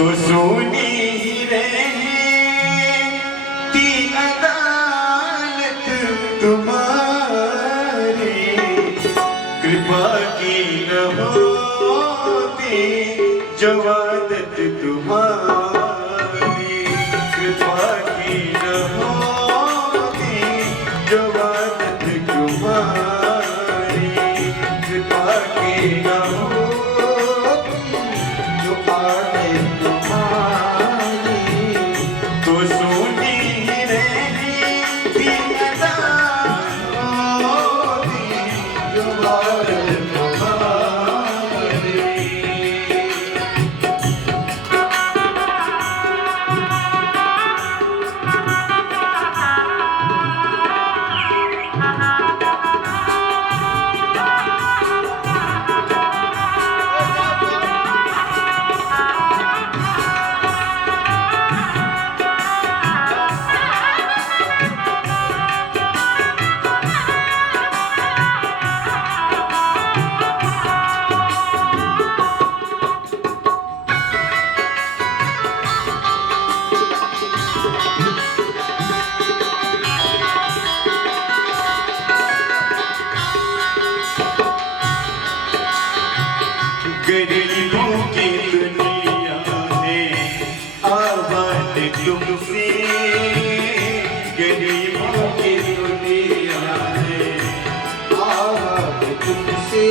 तो सुनी रहती अदालत तुम्हारी, कृपा की न होती जो आदत तुम्हारी, कृपा की न होती जो आदत तुम्हारी, कृपा की न होती जो आदत तुम्हारी, तो सुनी रहती अदालत जो आदत तुम्हारी। गरीबों की दुनिया में आबाद तुमसे, गरीबों की दुनिया में आबाद तुमसे,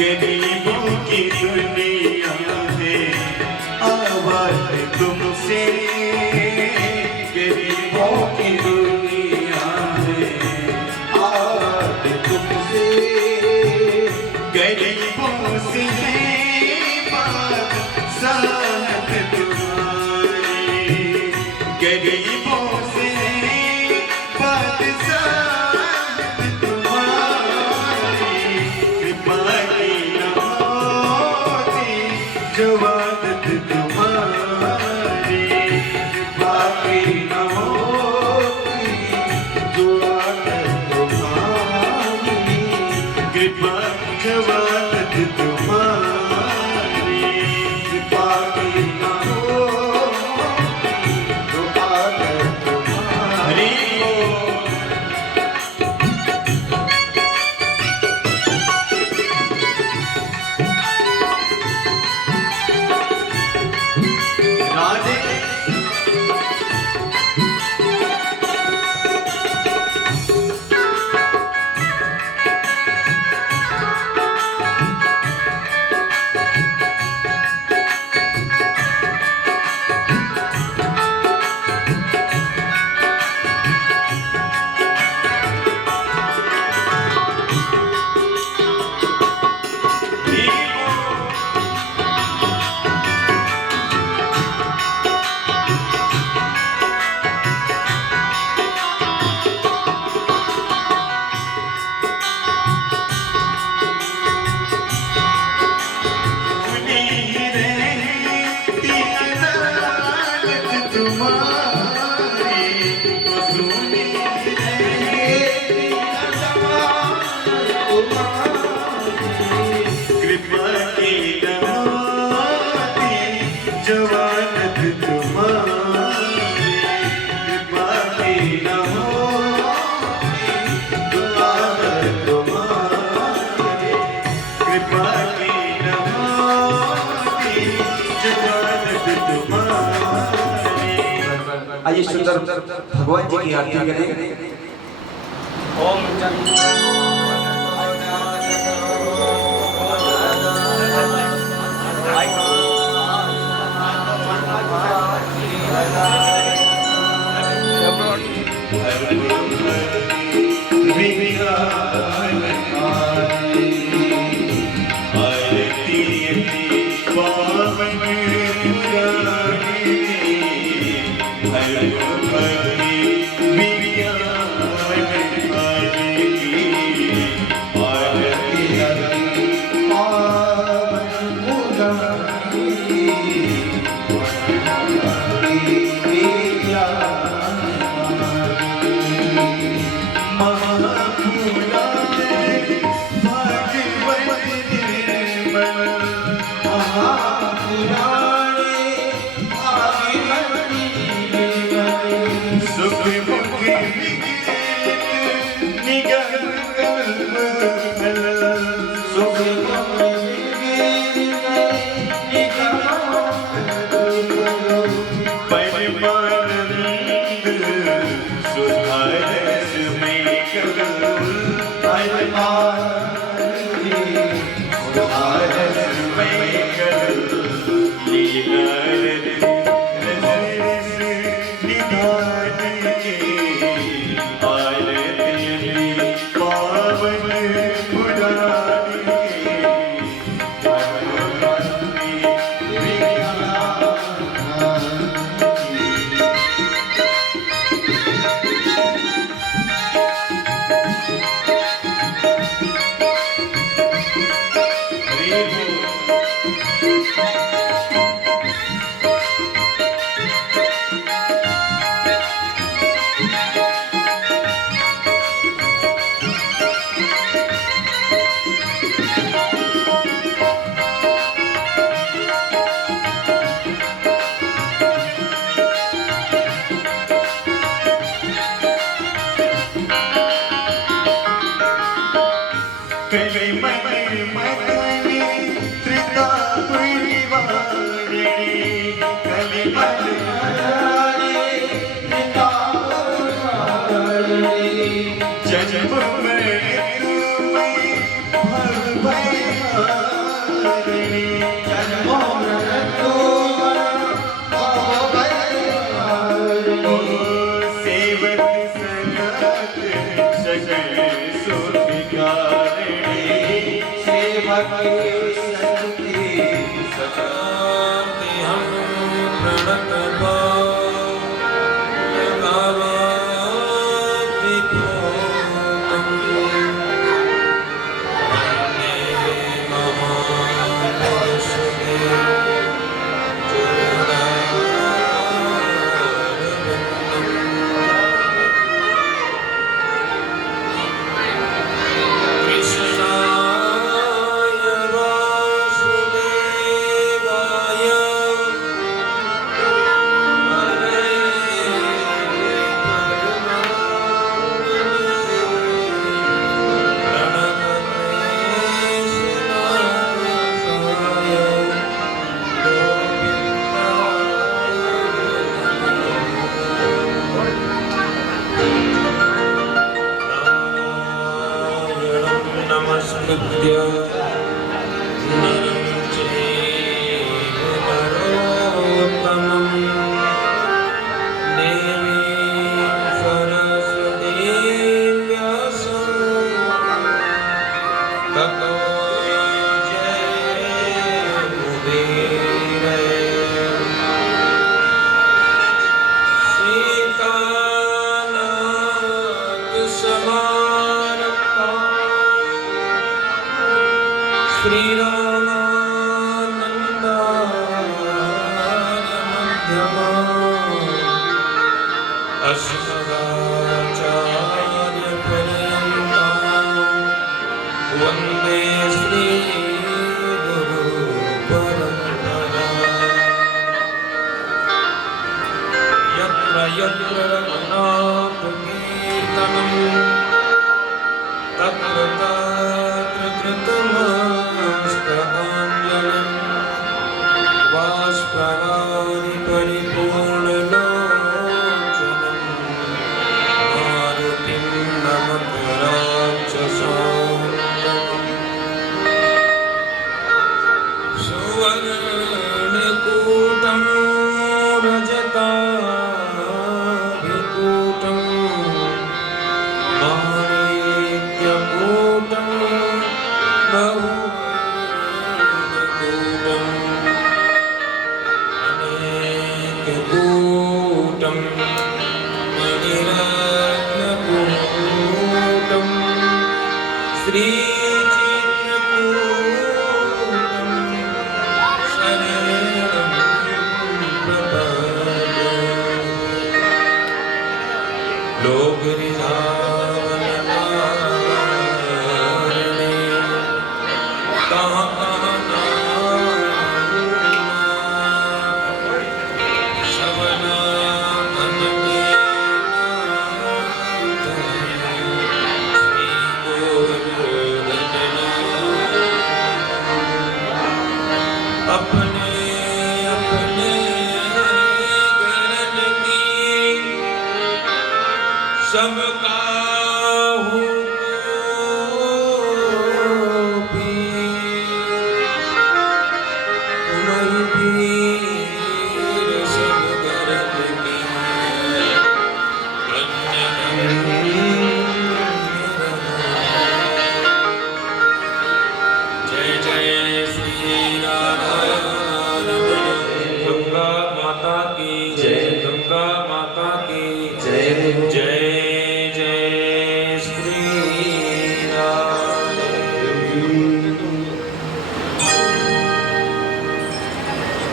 गरीबों की दुनिया में आबाद तुमसे, गरीबों की दुनिया में आबाद तुमसे, गरीबों से है बात साथ तुम्हारी, गरीबों से है बात साथ तुम्हारी, कृपा की न होती जो आदत तुम्हारी, कृपा की न होती जो आदत तुम्हारी, कृपा जवानत तुम्हारी, कृपा की न होती तो आदत तुम्हारी। राधे जवानत तुम्हारी, कृपा की न होती जो आदत तुम्हारी, कृपा की न होती जवानत तुम्हारी। आइए सुंदर भगवान जी की आरती करें। ओम हर सुख परमानंद सुधारस में सुधारस में लीला रस निधान के आरती पावन पुराण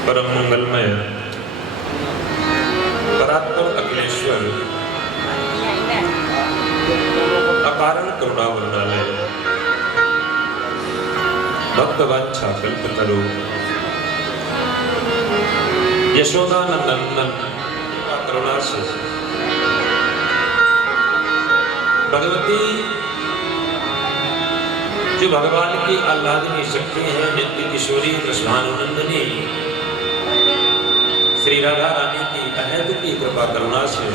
परम मंगलमय परात्पर अखिलेश्वर अकारण करुणा वरदालय भक्तवांछा कल्पतरु यशोदानंदन करुणा से भगवती जो भगवान की आह्लादनी शक्ति है, नित्य किशोरी कृष्णानुनंदनी श्री राधा रानी की अहद की कृपा करुणा से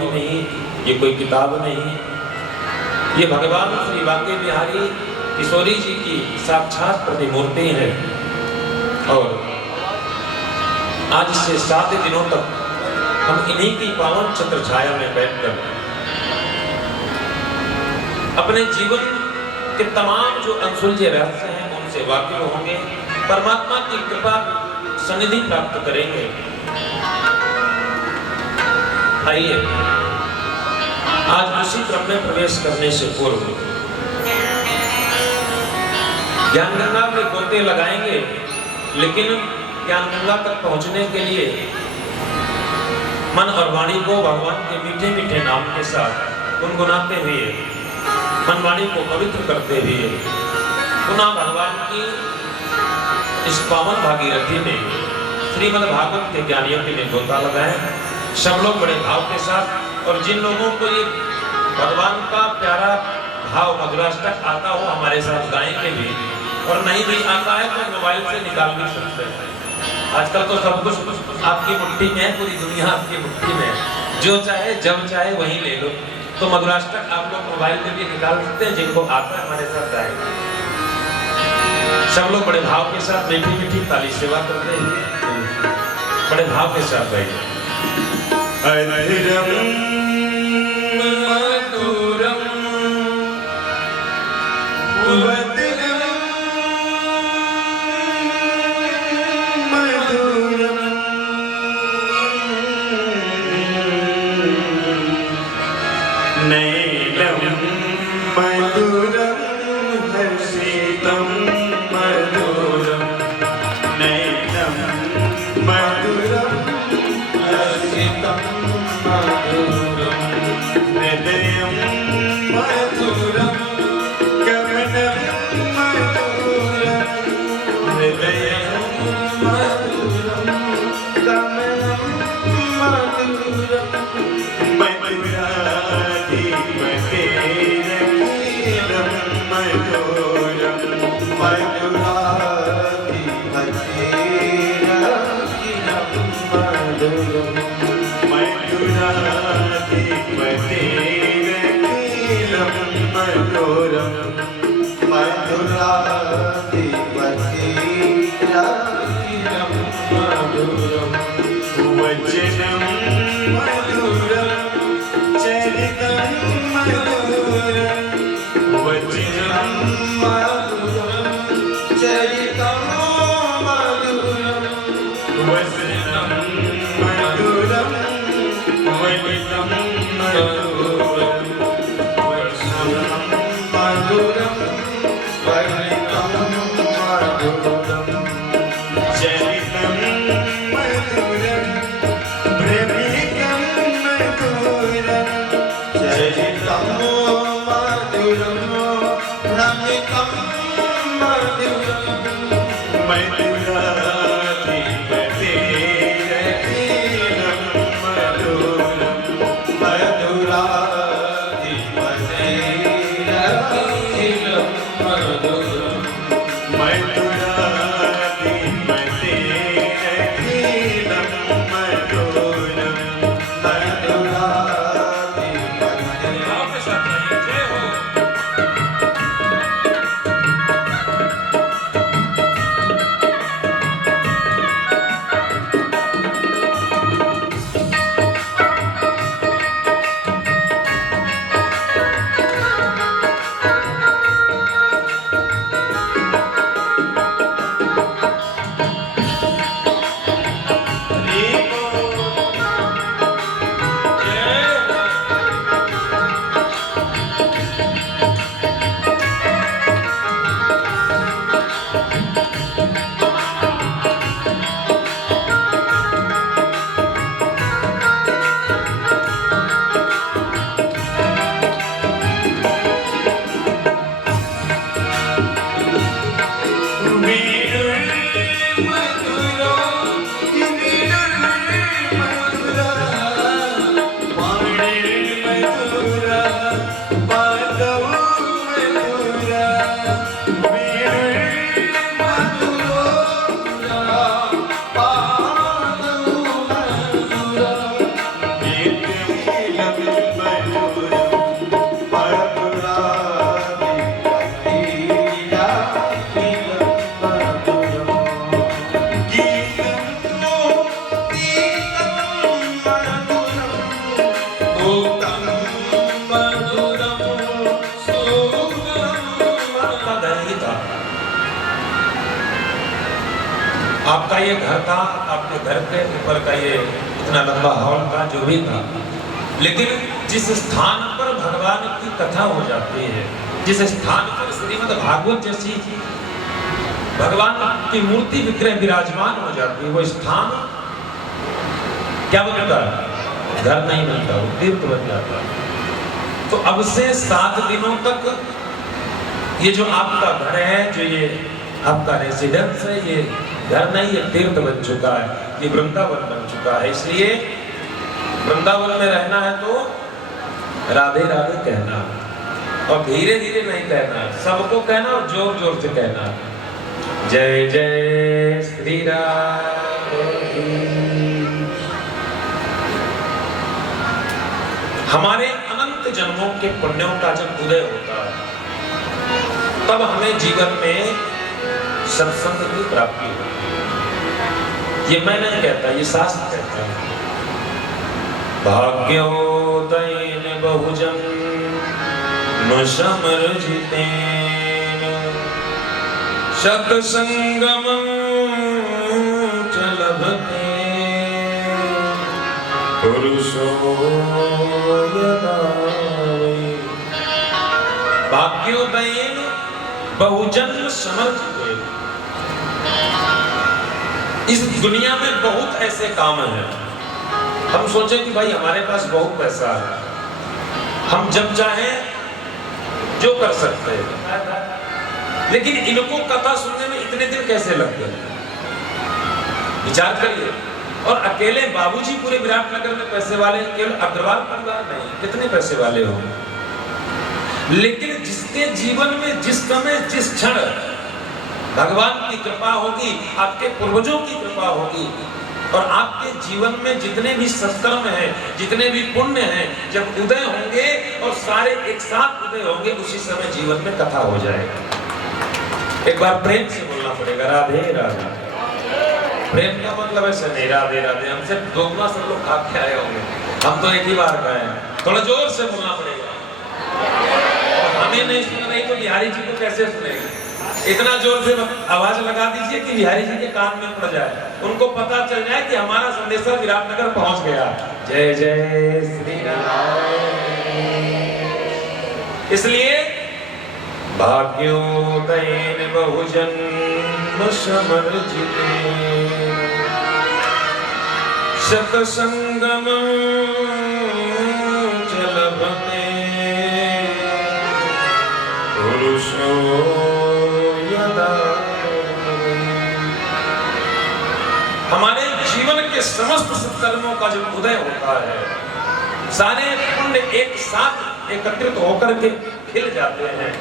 नहीं, ये कोई किताब नहीं, ये भगवान श्री बांके बिहारी किशोरी जी की साक्षात प्रतिमूर्ति है। और आज से 7 दिनों तक हम इन्हीं की पावन छत्र छाया में बैठकर अपने जीवन के तमाम जो अनसुलझे रहस्य हैं उनसे वाकिफ होंगे, परमात्मा की कृपा सनिधि प्राप्त करेंगे। आइए आज उसी क्रम में प्रवेश करने से पूर्व ज्ञान गंगा में गोते लगाएंगे, लेकिन ज्ञान गंगा तक पहुंचने के लिए मन और वाणी को भगवान के मीठे मीठे नाम के साथ गुनगुनाते हुए, मन वाणी को पवित्र करते हुए पुनः भगवान की इस पावन भागीरथी में श्रीमद् भागवत के ज्ञानियों के लिए गोता लगाएं सब लोग बड़े भाव के साथ। और जिन लोगों को ये भगवान का प्यारा भाव मधुराष्टक आता हो हमारे साथ गाएंगे भी, और नहीं भी आता है तो मोबाइल से निकाल भी सकते हैं। आजकल तो सब कुछ आपकी मुट्ठी में है, पूरी दुनिया आपकी मुट्ठी में है, जो चाहे जब चाहे वहीं ले लो। तो मधुराष्टक आप लोग मोबाइल में भी निकाल सकते हैं, जिनको आता है हमारे साथ गाएंगे। सब लोग बड़े भाव के साथ मीठी मीठी ताली सेवा करते हैं, बड़े भाव के साथ गाइए। अधरम मधुरम वदनम मधुरम नैनम मधुरम हर्षितम मधुरम नैनम मधुरम हर्षितम मधुरम हृदयम मधुरम गमनम मधुरम हृदयम मधुरम गमनम मधुरम मधुराधिपतेरखिलम मधुरम मधुराधिपतेरखिलम मधुरम मधुराधिपतेरखिलम मधुरम मधुराधिपतेरखिलम मधुरम वचनम मधुरम चरितम मधुरम वचनम मधुरम चरितम मधुरम वचनम मधुरम वचनम मधुरम वचनम मधुरम वचनम मधुरम चरितम मधुरम प्रेमिकम मधुरम चरितम मधुरम प्रेमिकम मधुरम मधुराधिपतेरखिलम मधुरम मधुराधिपतेरखिलम मधुरम मधुराधिपतेरखिलम मधुरम मधुराधिपतेरखिलम भाव के साथ गाइए, जय हो। आपका ये घर था, आपके घर के ऊपर का ये इतना लंबा हॉल था, जो भी था, लेकिन जिस स्थान पर भगवान की कथा हो जाती है, जिस स्थान पर श्रीमद् भागवत जैसी भगवान की मूर्ति विग्रह विराजमान हो जाती है, वो स्थान क्या बनता है? घर नहीं बनता, वो तीर्थ बन जाता है। तो अब से 7 दिनों तक ये जो आपका घर है, जो ये आपका रेसिडेंस है, ये घर नहीं, ये तीर्थ बन चुका है, ये वृंदावन बन चुका है। इसलिए वृंदावन में रहना है तो राधे राधे कहना, और धीरे धीरे नहीं कहना, सबको कहना और जोर जोर से कहना, जय जय श्री राम। हमारे अनंत जन्मों के पुण्यों का जब उदय होता है, तब हमें जीवन में सत्संग की प्राप्ति होती है। ये मैं नहीं कहता, ये शास्त्र कहता है। भाग्योदयेन बहुजन न समर्जितेन सत्संगमं च लभते पुरुषो यदा वै। भाग्योदयेन बहुजन समर्जितेन। इस दुनिया में बहुत ऐसे काम हैं, हम सोचे कि भाई हमारे पास बहुत पैसा है, हम जब चाहें जो कर सकते हैं, लेकिन इनको कथा सुनने में इतने दिन कैसे लगते हैं? विचार करिए। और अकेले बाबूजी पूरे विराटनगर में पैसे वाले, केवल अग्रवाल परिवार नहीं, कितने पैसे वाले हो, लेकिन जिसके जीवन में जिस समय जिस क्षण भगवान की कृपा होगी, आपके पूर्वजों की कृपा होगी, और आपके जीवन में जितने भी सत्कर्म हैं, जितने भी पुण्य हैं, जब उदय होंगे और सारे एक साथ उदय होंगे, उसी समय जीवन में कथा हो जाएगा। एक बार प्रेम से बोलना पड़ेगा, राधे राधे। प्रेम का मतलब है नहीं, राधे राधे। हमसे दोगुना सब लोग खा के आए होंगे, हम तो एक ही बार गए हैं। थोड़ा जोर से बोलना पड़ेगा। हमें नहीं सुना, नहीं तो बिहारी जी को कैसे सुनेंगे? इतना जोर से आवाज लगा दीजिए कि बिहारी जी के कान में पड़ जाए, उनको पता चल जाए कि हमारा संदेशा विराटनगर पहुंच गया। जय जय श्री राम। इसलिए भाग्योदयेन बहुजन समर्जितेन सत्संगमं च लभते पुरुषो यदा। हमारे जीवन के समस्त सत्कर्मों का जब उदय होता है, सारे पुण्य एक साथ एकत्रित होकर के खिल जाते हैं,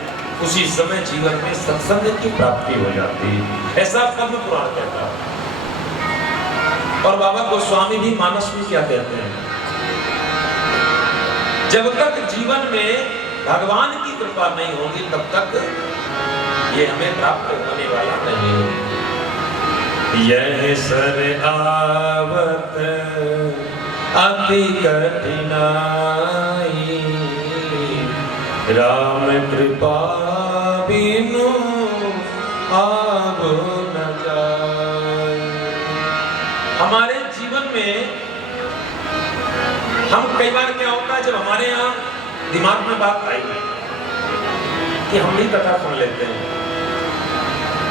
उसी समय जीवन में सत्संग की प्राप्ति हो जाती है। ऐसा पद्म पुराण कहता है। और बाबा गोस्वामी भी मानस में क्या कहते हैं? जब तक जीवन में भगवान की कृपा नहीं होगी, तब तक ये हमें प्राप्त होने वाला नहीं है। यह सर आवत अति कठिनाई, राम कृपा बिनु आब न जाए। हमारे जीवन में हम कई बार क्या होता है, जब हमारे यहाँ दिमाग में बात आई कि हम भी कथा सुन लेते हैं,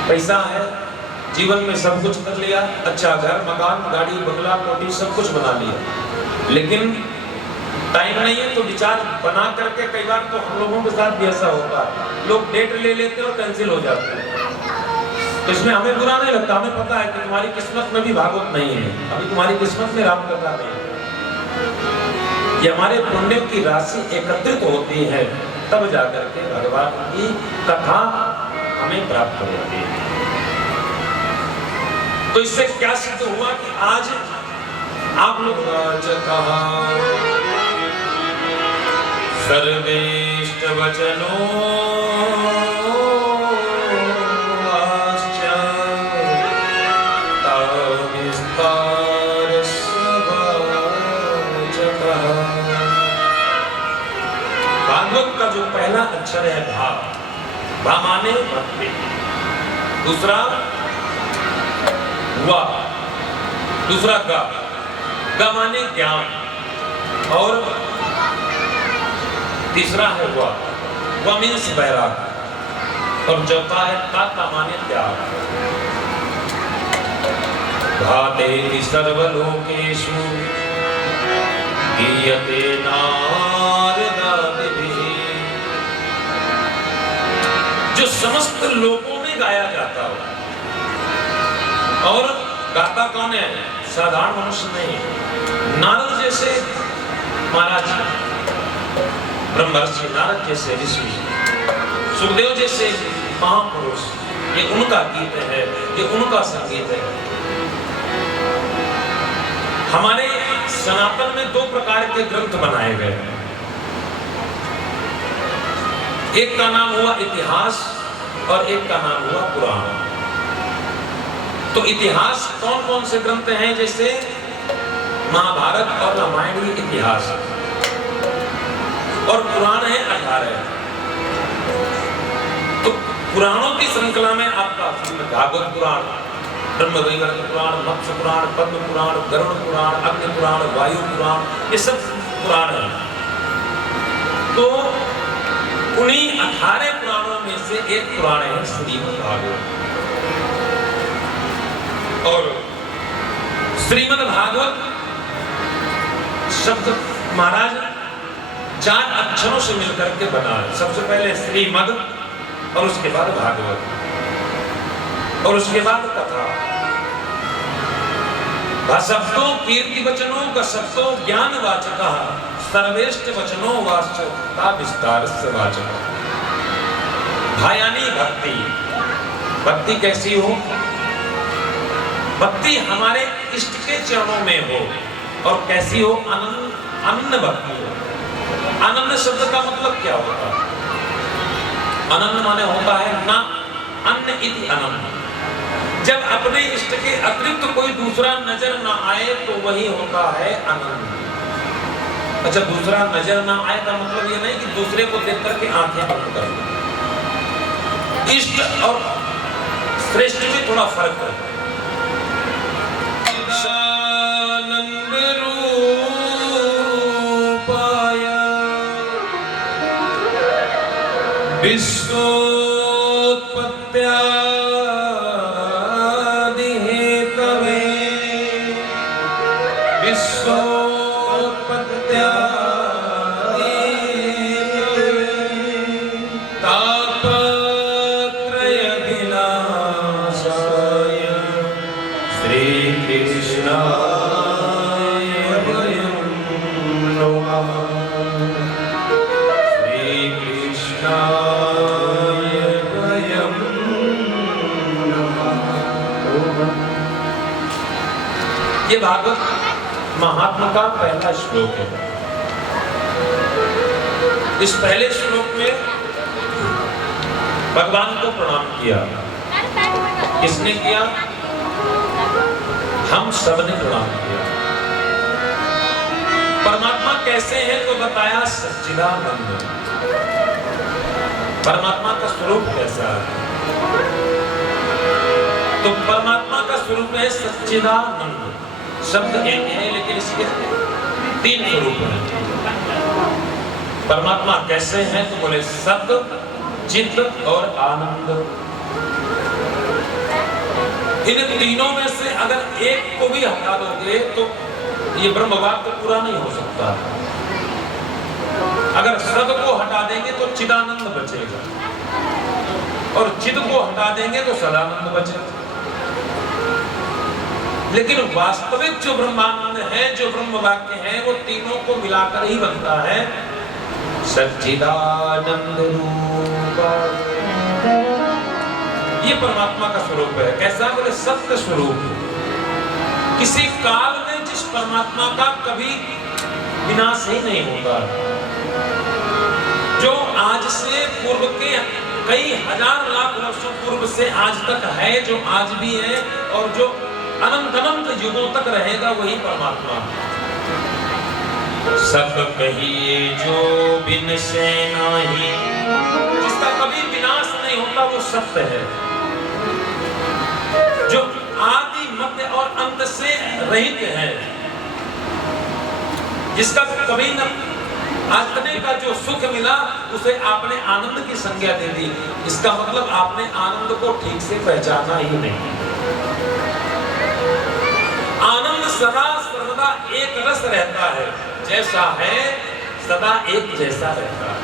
पैसा है, जीवन में सब कुछ कर लिया, अच्छा घर मकान गाड़ी बंगला कोठी सब कुछ बना लिया, लेकिन टाइम नहीं है, तो विचार बना करके कई बार तो हम लोगों के साथ भी ऐसा होता है, लोग डेट ले लेते हैं और कैंसिल हो जाते हैं। तो इसमें हमें बुरा नहीं लगता, हमें पता है कि तुम्हारी किस्मत में भी भागवत नहीं है, अभी तुम्हारी किस्मत में राम कथा नहीं है। ये हमारे पुण्य की राशि एकत्रित होती है, तब जाकर के भगवान की कथा हमें प्राप्त होती है। तो इससे क्या सिद्ध हुआ कि आज आप लोग सर्वेष्ट वचनो भागवत का जो पहला अक्षर है भा, भा माने भक्ति, दूसरा वा, दूसरा गा, गा माने ज्ञान, और तीसरा है वा मीन्स वैराग, और चौथा है ता माने त्याग। भाते सर्वलोकेषु गीयते नारदादिभिः, जो समस्त लोकों में गाया जाता हो। और गाता कौन है? साधारण मनुष्य नहीं, नारद जैसे महाराज, ब्रह्मर्षि नारद जैसे ऋषि, सुखदेव जैसे महापुरुष, ये उनका गीत है, ये उनका संगीत है। हमारे सनातन में दो प्रकार के ग्रंथ बनाए गए हैं। एक का नाम हुआ इतिहास और एक का नाम हुआ पुराण। तो इतिहास कौन कौन से ग्रंथ हैं? जैसे महाभारत और रामायण ये इतिहास, और पुराण है 18। तो पुराणों की श्रृंखला में आपका भागवत पुराण, ब्रह्मवैवर्त पुराण, मत्स्य पुराण, पद्म पुराण, गरुड़ पुराण, अग्नि पुराण, वायु पुराण, ये सब पुराण है। तो उन्हीं 18 पुराणों में से एक पुराण है श्रीमद् भागवत। और श्रीमद् भागवत शब्द महाराज 4 अक्षरों से मिलकर के बना है। सबसे पहले श्रीमद्, और उसके बाद भागवत, और उसके बाद कथा। शब्दों कीर्ति वचनों का शब्दों ज्ञान वाचक, सर्वेष्ट वचनों वाचकता विस्तार से वाचक। भायानी भक्ति, भक्ति कैसी हो? भक्ति हमारे इष्ट के चरणों में हो, और कैसी हो? अनन्य भक्ति हो। अनन्य शब्द का मतलब क्या होता है? अनन्य माने होता है ना अन्य इति अनन्य। जब अपने इष्ट के अतिरिक्त कोई दूसरा नजर ना आए तो वही होता है अनन्य। अच्छा, दूसरा नजर ना आए का मतलब ये नहीं कि दूसरे को देख करके आंखें बंद कर लो। इष्ट और श्रेष्ठ में थोड़ा फर्क है। आनंद रूपाय विश्वोत्पत्त्यादि हेतवे, विश्वोत्पत्त्यादि तापत्रय विनाशाय श्रीकृष्णाय वयं नमः। श्रीकृष्णाय वयं नमः। ये भागवत महात्मा का पहला श्लोक है। इस पहले श्लोक में भगवान को प्रणाम किया। किसने किया? हम सबने प्रणाम किया। परमात्मा कैसे हैं तो बताया सच्चिदानंद। परमात्मा का स्वरूप कैसा है? तो परमात्मा का स्वरूप है सच्चिदानंद। शब्द एक है लेकिन इसके 3 स्वरूप हैं। परमात्मा कैसे हैं तो बोले सत्य, चित्त और आनंद। इन तीनों में से अगर एक को भी हटा दोगे तो ये ब्रह्म वाक्य पूरा नहीं हो सकता। अगर सद को हटा देंगे तो चिदानंद बचेगा, और चिद को हटा देंगे तो सदानंद बचेगा। लेकिन वास्तविक जो ब्रह्मानंद है, जो ब्रह्म वाक्य है, वो तीनों को मिलाकर ही बनता है सच्चिदानंद रूप। ये परमात्मा का स्वरूप है। कैसा? बोले सत्य स्वरूप। किसी काल में जिस परमात्मा का कभी विनाश ही नहीं होता, जो आज से पूर्व के कई हजार लाख वर्षों पूर्व से आज तक है, जो आज भी है, और जो अनंत अनंत युगों तक रहेगा, वही परमात्मा। सब कहिए जो बिन से नाही, जिसका कभी विनाश नहीं होता, वो सत्य है। जो आदि मध्य आनंद से रहित है, जिसका कभी न आज तक का जो सुख मिला उसे आपने आनंद की संज्ञा दे दी। इसका मतलब आपने आनंद को ठीक से पहचाना ही नहीं। आनंद सदा सर्वदा एक रस रहता है, जैसा है सदा एक जैसा रहता है।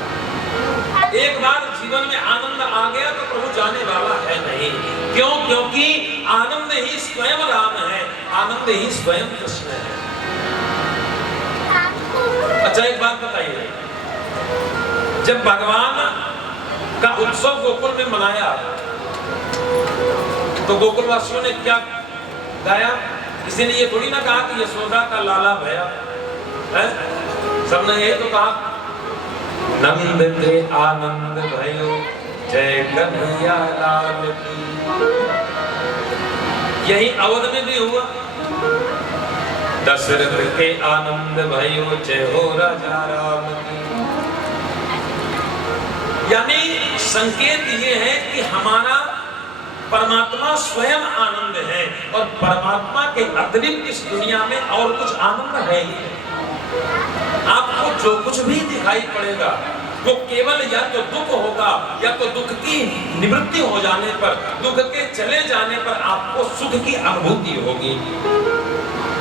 एक बार जीवन में आनंद आ गया तो प्रभु जाने वाला है नहीं। क्यों? क्योंकि आनंद ही स्वयं राम है, आनंद ही स्वयं कृष्ण है। अच्छा एक बात बताइए, जब भगवान का उत्सव गोकुल में मनाया तो गोकुल वासियों ने क्या गाया? किसी ने ये थोड़ी ना कहा कि यशोदा का लाला भया है, सबने ये तो कहा नंद के आनंद भयो जय कन्हैया लाल की। यही अवध में भी हुआ, दशरथ के आनंद भयो जय हो राजा राम की। यानी संकेत ये है कि हमारा परमात्मा स्वयं आनंद है और परमात्मा के अतिरिक्त इस दुनिया में और कुछ आनंद है ही नहीं। आपको जो कुछ भी दिखाई पड़ेगा वो केवल या तो दुख होगा या तो दुख की निवृत्ति हो जाने पर, दुख के चले जाने पर आपको सुख की अनुभूति होगी।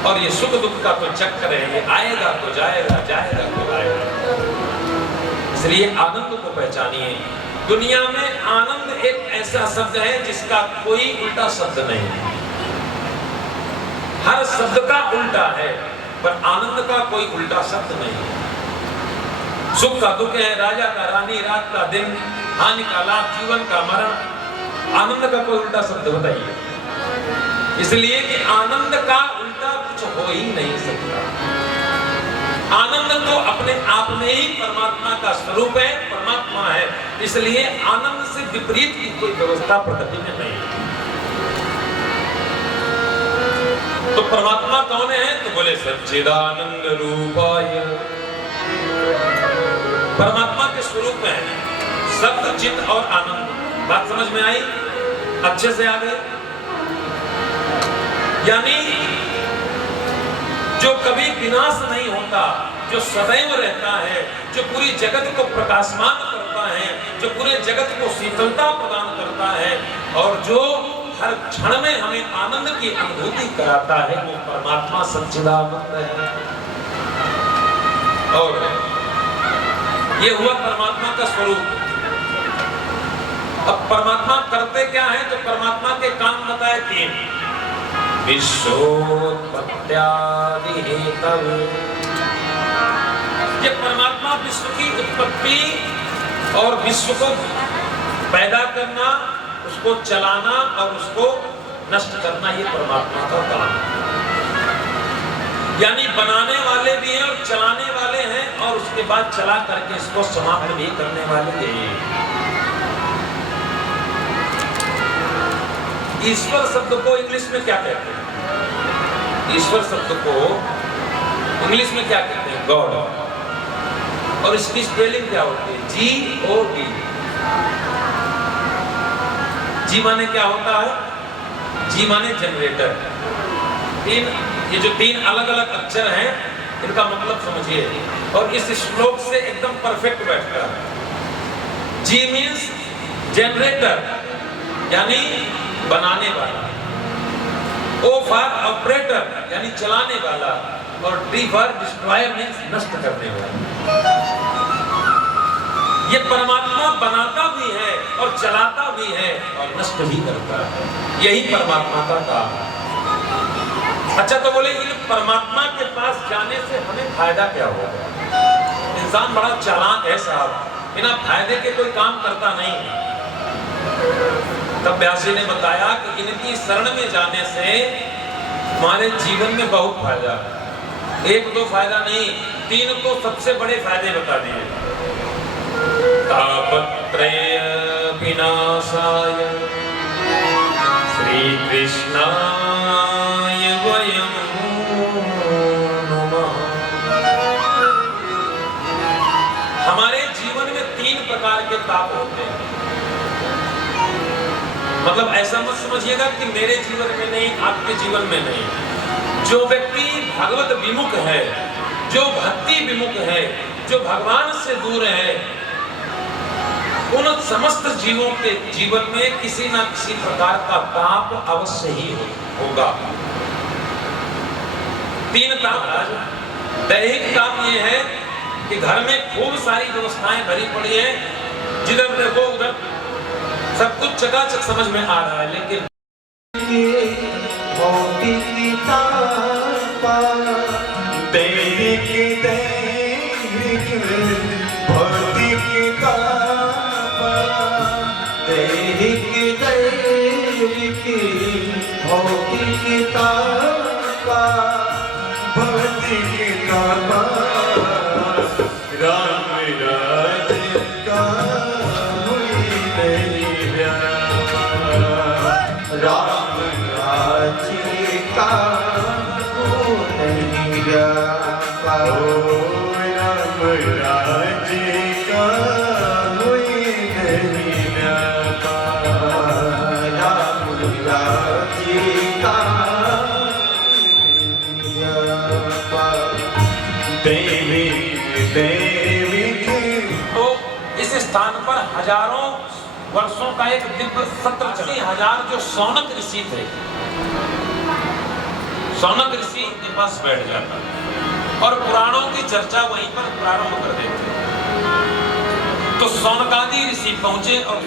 और ये सुख दुख का तो चक्कर है, ये आएगा तो जाएगा, जाएगा तो आएगा। इसलिए आनंद को पहचानिए। दुनिया में आनंद एक ऐसा शब्द है जिसका कोई उल्टा शब्द नहीं है। हर शब्द का उल्टा है, पर आनंद का कोई उल्टा शब्द नहीं है। सुख का दुख है, राजा का रानी, रात का दिन, हानि का लाभ, जीवन का मरण। आनंद का कोई उल्टा शब्द बताइए। इसलिए कि आनंद का उल्टा कुछ हो ही नहीं सकता। आनंद तो अपने आप में ही परमात्मा का स्वरूप है, परमात्मा है। इसलिए आनंद से विपरीत की कोई व्यवस्था प्रकृति में नहीं है। तो परमात्मा कौन है? तो बोले सच्चिदानंद रूपाय। परमात्मा के स्वरूप में है सत्य, चित और आनंद। बात समझ में आई? अच्छे से आ गए? यानी जो कभी विनाश नहीं होता, जो सदैव रहता है, जो पूरी जगत को प्रकाशमान करता है, जो पूरे जगत को शीतलता प्रदान करता है और जो हर क्षण में हमें आनंद की अनुभूति कराता है, वो परमात्मा सच्चिदानंद है। और ये हुआ परमात्मा का स्वरूप। अब परमात्मा करते क्या है? तो परमात्मा के काम बताए तीन। विश्वोत्पत्त्यादि हेतवे। ये परमात्मा विश्व की उत्पत्ति और विश्व को पैदा करना, उसको चलाना और उसको नष्ट करना, ये परमात्मा का काम है। यानी बनाने वाले भी हैं और चलाने वाले हैं, और उसके बाद चला करके इसको समाप्त भी करने वाले हैं। ईश्वर शब्द को इंग्लिश में क्या कहते हैं? ईश्वर शब्द को इंग्लिश में क्या कहते हैं? गॉड। और इसकी स्पेलिंग क्या होती है? G-O-D। जी माने क्या होता है? जी माने जनरेटर। ये जो तीन अलग अलग अक्षर हैं, इनका मतलब समझिए और इस श्लोक से एकदम परफेक्ट बैठता है। जी मीन्स जनरेटर, यानी बनाने वाला। ओ फॉर ऑपरेटर, यानी चलाने वाला। और डी फॉर डिस्ट्रॉयर, मीन्स नष्ट करने वाला। ये परमात्मा बनाता भी है और चलाता भी है और नष्ट भी करता है। यही परमात्मा का काम है। अच्छा, तो बोले इन परमात्मा के पास जाने से हमें फायदा क्या होगा? इंसान बड़ा चालाक है साहब, बिना फायदे के कोई काम करता नहीं। तब व्यासी ने बताया कि इनकी शरण में जाने से हमारे जीवन में बहुत फायदा। एक दो फायदा नहीं, तीन तो सबसे बड़े फायदे बता दिए। तापत्रय विनाशाय श्री कृष्णाय वयं नमः। हमारे जीवन में तीन प्रकार के ताप होते हैं। मतलब ऐसा मत समझिएगा कि मेरे जीवन में नहीं, आपके जीवन में नहीं। जो व्यक्ति भगवत विमुख है, जो भक्ति विमुख है, जो भगवान से दूर है, उन समस्त जीवों के जीवन में किसी न किसी प्रकार का ताप अवश्य ही होगा। तीन ताप। दैहिक ताप ये है कि घर में खूब सारी व्यवस्थाएं भरी पड़ी हैं, जिधर देखो उधर सब कुछ चकाचक समझ में आ रहा है, लेकिन स्थान पर हजारों वर्षों का एक दिव्य सत्र चले। 80,000 जो शौनक ऋषि थे, शौनक ऋषि के पास बैठ जाता और पुराणों की चर्चा वहीं पर प्रारंभ कर देते। तो शौनकादि ऋषि पहुंचे और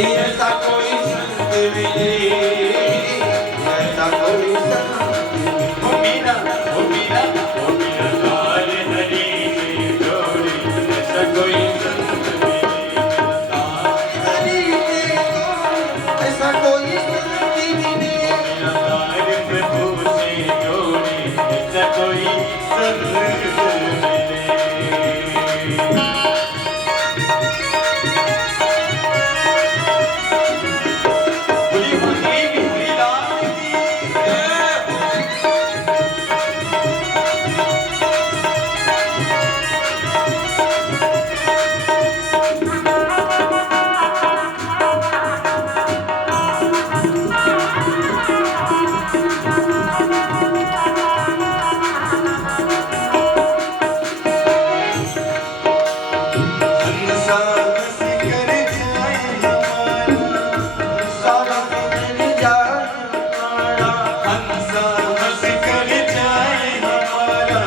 कि ऐसा कोई संत मिले, ऐसा कोई संत मिले। ओ मीरा ओ मीरा ओ मीरा लाल हरी से जोड़ी ऐसा कोई संत मिले। हरि के ऐसा कोई संत मिले, लाल प्रभु से जोड़ी ऐसा कोई संत मिले। बोली होली बिहरी लाल की हंसा हंस कर जाए हमारा, हंसा हंस हंसा हंस कर कर जाए हमारा,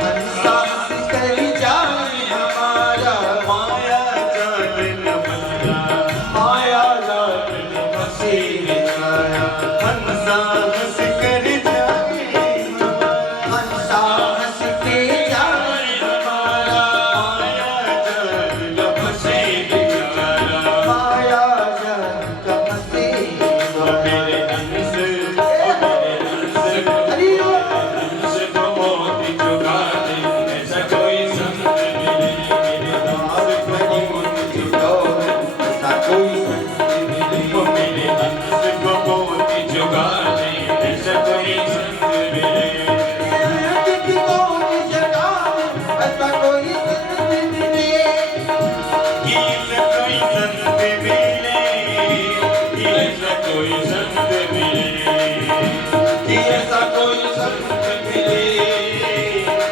हंसा हंस कर जाए हमारा, माया जाल न फंसा, माया जाल में फंसे बेचारा। हंसा हंस कर जाए हमारा, हंसा हंस के जाए हमारा, माया जाल न फंसे बेचारा। माया जाल का फंसे ओ मेरे हंस, ओ मेरे हंस, हरि ओम। हंस को मोती चुका दे, ऐसा कोई संत मिले। मेरे हंस को मोती ऐसा कोई संत मिले, ओ मेरे हंस को मोती चुका दे, ऐसा कोई संत मिले। किसी को भी जगाओ, ऐसा कोई संत मिले। कि ऐसा कोई संत मिले, कि ऐसा कोई संत मिले। कि ऐसा कोई संत मिले,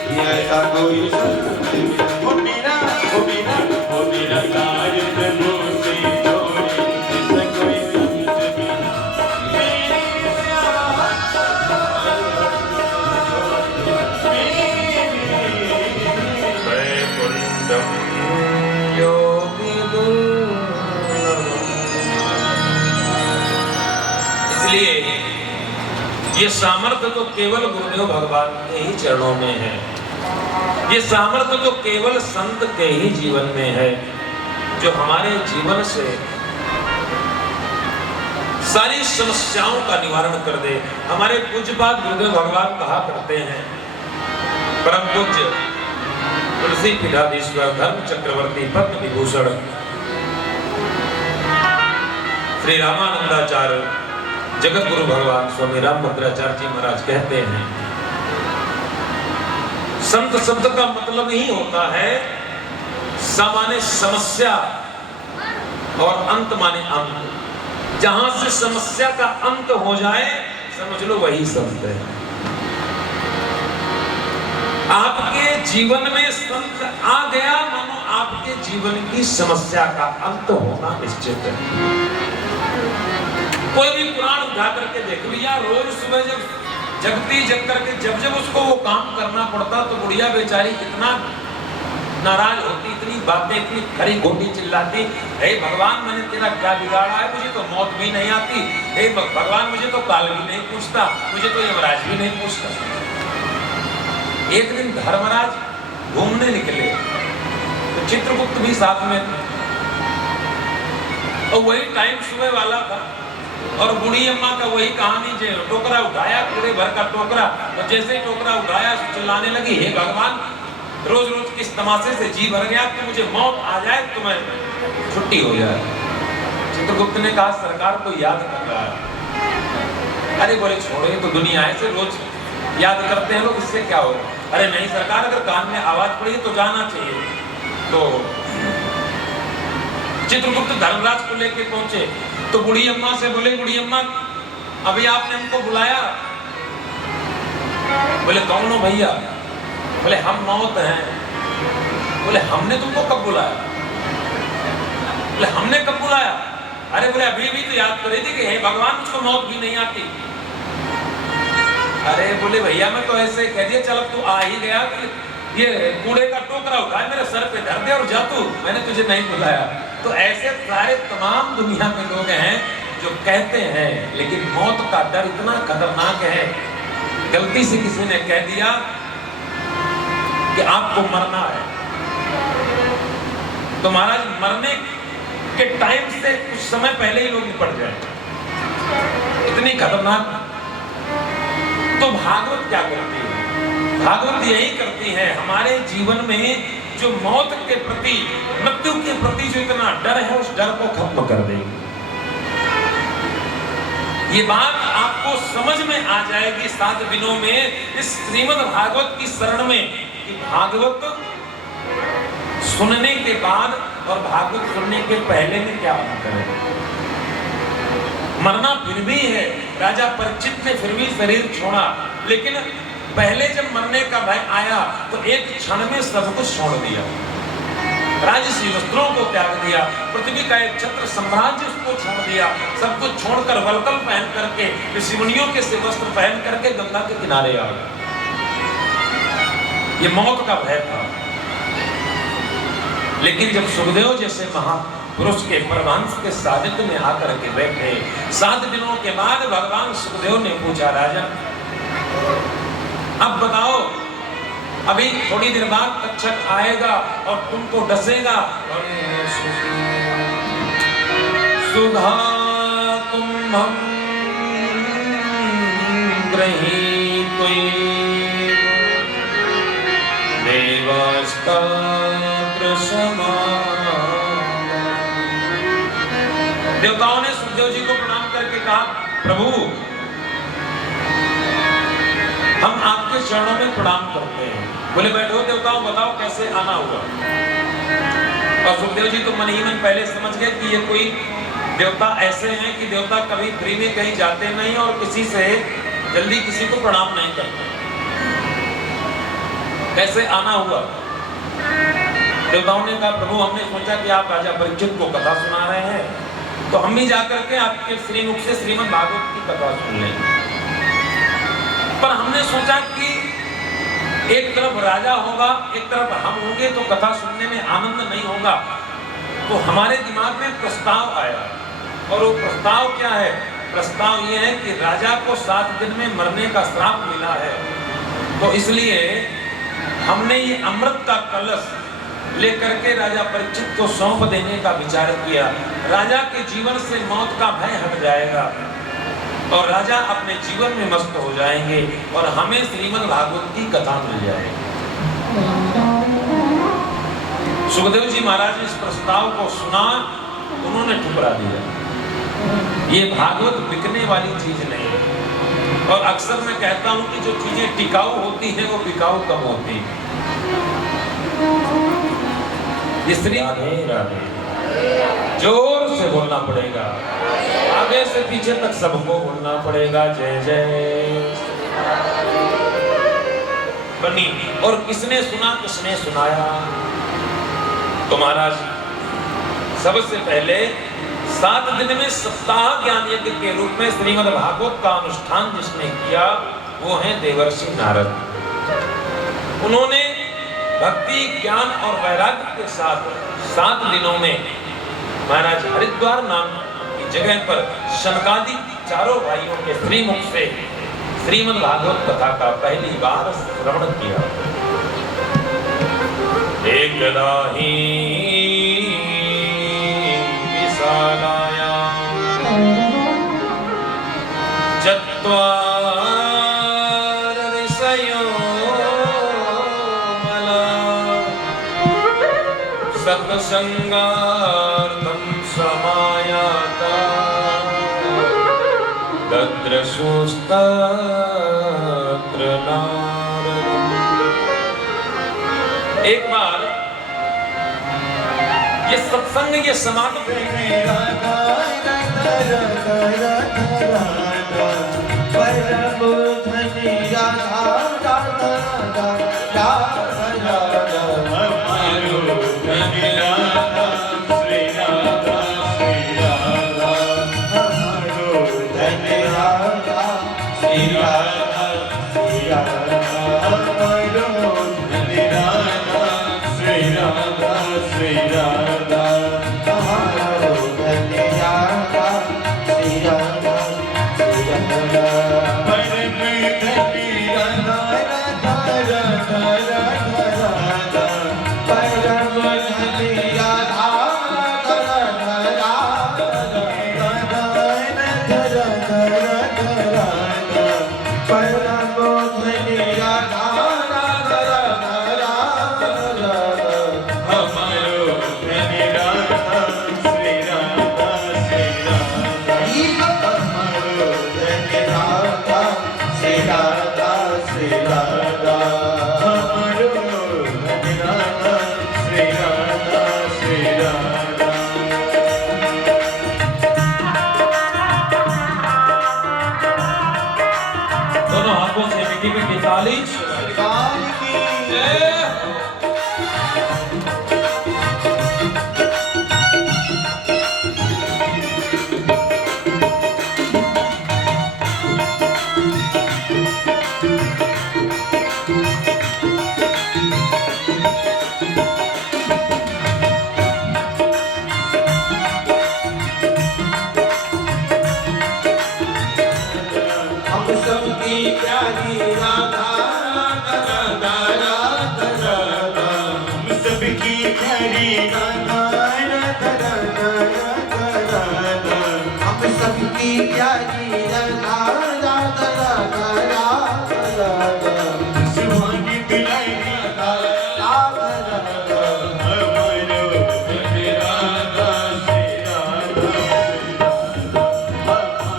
कि ऐसा कोई संत मिले। ओ मीरा ओ मीरा ओ मीरा लाल प्रभु से जोड़ी ऐसा कोई संत मिले। वैकुंठम योगी इसलिए ये सामर्थ्य तो केवल गुरुदेव भगवान के ही चरणों में है। ये सामर्थ्य तो केवल संत के ही जीवन में है, जो हमारे जीवन से सारी समस्याओं का निवारण कर दे। हमारे पूज्यपाद गुरुदेव भगवान कहा करते हैं, परम पूज्य तुलसी पीठाधीश्वर धर्म चक्रवर्ती पद्म विभूषण श्री रामानंदाचार्य जगत गुरु भगवान स्वामी रामभद्राचार्य जी महाराज कहते हैं, संत शब्द का मतलब ही होता है स माने समस्या और अंत माने अंत। जहां से समस्या का अंत हो जाए समझ लो वही संत है। आपके जीवन में संत आ गया मानो आपके जीवन की समस्या का अंत होना निश्चित है। कोई भी पुराण उठा करके देख लिया, रोज सुबह जब जगती जग करके जब जब उसको वो काम करना पड़ता तो बुढ़िया बेचारी कितना नाराज होती, इतनी बातें, इतनी खरी घोटी चिल्लाती, हे भगवान मैंने तेरा क्या बिगाड़ा है, मुझे तो मौत भी नहीं आती, हे भगवान मुझे तो काल भी नहीं पूछता, मुझे तो यमराज भी नहीं पूछता। एक दिन धर्मराज घूमने निकले तो चित्रगुप्त भी साथ में थे और वही टाइम सुबह वाला था और बूढ़ी अम्मा का वही कहानी, जो टोकरा उठाया पूरे भर का टोकरा, और जैसे ही टोकरा उठाया चिल्लाने लगी, हे भगवान रोज रोज किस तमाशे से जी भर गया, तो मुझे मौत आ जाए तो मैं छुट्टी हो जाए। चित्रगुप्त ने कहा सरकार को याद कर रहा है। अरे बोले छोड़ो ये तो दुनिया है, ऐसे रोज याद करते हैं लोग, इससे क्या होगा। अरे नहीं सरकार, अगर कान में आवाज पड़ी तो जाना चाहिए। तो चित्रगुप्त धर्मराज को लेके पहुंचे तो बूढ़ी अम्मा से बोले, बूढ़ी अम्मा अभी आपने हमको बुलाया? बोले कौन हो भैया? बोले हम मौत हैं। बोले हमने तुमको कब बुलाया? बोले हमने कब बुलाया? अरे बोले अभी भी तो याद कर रही थी कि हे भगवान मुझको मौत भी नहीं आती। अरे बोले भैया मैं तो ऐसे कह दिया, चल अब तू आ ही गया कि ये कूड़े का टोकरा उठा मेरे सर पे धर दे और जा तू, मैंने तुझे नहीं बुलाया। तो ऐसे सारे तमाम दुनिया में लोग हैं जो कहते हैं, लेकिन मौत का डर इतना खतरनाक है। गलती से किसी ने कह दिया कि आपको मरना है, तो महाराज मरने के टाइम से कुछ समय पहले ही लोग निपट जाए, इतनी खतरनाक। तो भागवत क्या करती है? भागवत यही करती है, हमारे जीवन में जो मौत के प्रति, मृत्यु के प्रति जो इतना डर है, उस डर को खत्म कर देगी। ये बात आपको समझ में आ जाएगी 7 दिनों में इस श्रीमद् भागवत की शरण में, कि भागवत सुनने के बाद और भागवत सुनने के पहले में क्या अंतर है। मरना फिर भी है, राजा परीक्षित ने फिर भी शरीर छोड़ा, लेकिन पहले जब मरने का भय आया तो एक क्षण में सब कुछ छोड़ दिया, राजसी वस्त्रों को त्याग दिया, पृथ्वी का एक छत्र साम्राज्य उसको छोड़ दिया, सब कुछ छोड़कर वल्कल पहन करके, ऋषिमुनियों के से वस्त्र पहन करके गंगा के किनारे आ गया। ये मौत का भय था। लेकिन जब सुखदेव जैसे महापुरुष के परमांश के सानिध्य में आकर के बैठे, 7 दिनों के बाद भगवान सुखदेव ने पूछा, राजा अब बताओ, अभी थोड़ी देर बाद तक्षक आएगा और तुमको डसेगा, और सुधा कुंभम गृहीत्वै देवास्त्र समागमः। देवताओं ने सुखदेव जी को प्रणाम करके कहा, प्रभु हम आपके चरणों में प्रणाम करते हैं। बोले बैठो देवताओं, बताओ कैसे आना हुआ। और सुखदेव जी तो मन ही मन पहले समझ गए कि ये कोई देवता ऐसे हैं कि देवता कभी फ्री में कहीं जाते नहीं और किसी से जल्दी किसी को प्रणाम नहीं करते। कैसे आना हुआ? देवताओं ने कहा, प्रभु हमने सोचा कि आप राजा परीक्षित को कथा सुना रहे हैं, तो हम भी जाकर के आपके श्रीमुख से श्रीमद् भागवत की कथा सुन लें। पर हमने सोचा कि एक तरफ राजा होगा, एक तरफ हम होंगे, तो कथा सुनने में आनंद नहीं होगा। तो हमारे दिमाग में प्रस्ताव आया, और वो प्रस्ताव क्या है? प्रस्ताव ये है कि राजा को 7 दिन में मरने का श्राप मिला है, तो इसलिए हमने ये अमृत का कलश लेकर के राजा परीक्षित को सौंप देने का विचार किया। राजा के जीवन से मौत का भय हट जाएगा और राजा अपने जीवन में मस्त हो जाएंगे और हमें श्रीमद् भागवत की कथा मिल जाएगी। सुखदेव जी महाराज ने इस प्रस्ताव को सुना, उन्होंने ठुकरा दिया। ये भागवत बिकने वाली चीज नहीं है, और अक्सर मैं कहता हूं कि जो चीजें टिकाऊ होती हैं वो बिकाऊ कम होती है। ये श्री राधे राधे जोर से बोलना पड़ेगा, आगे से पीछे तक सबको बोलना पड़ेगा, जय जय बनी। और किसने सुना, किसने सुनाया? तो महाराज सबसे पहले 7 दिन में सप्ताह ज्ञान यज्ञ के रूप में श्रीमद् भागवत का अनुष्ठान जिसने किया वो है देवर्षि नारद। उन्होंने भक्ति, ज्ञान और वैराग्य के साथ 7 दिनों में महाराज हरिद्वार नाम की जगह पर शनकादि चारों भाइयों के श्रीमुख से श्रीमद् भागवत कथा का पहली बार श्रवण किया। एकदा ही विशालायां चत्वार ऋषयो सत्संगार्थं समायाता तद्रशुस्तत्र नारदम्। एक बार ये सत्संग, ये समागम Sri Radha हम सबकी प्यारी राधा राधा राधा राधा सुहानी दिलाई राधा राधा राधा हमारो राधा से राधा हमारो राधा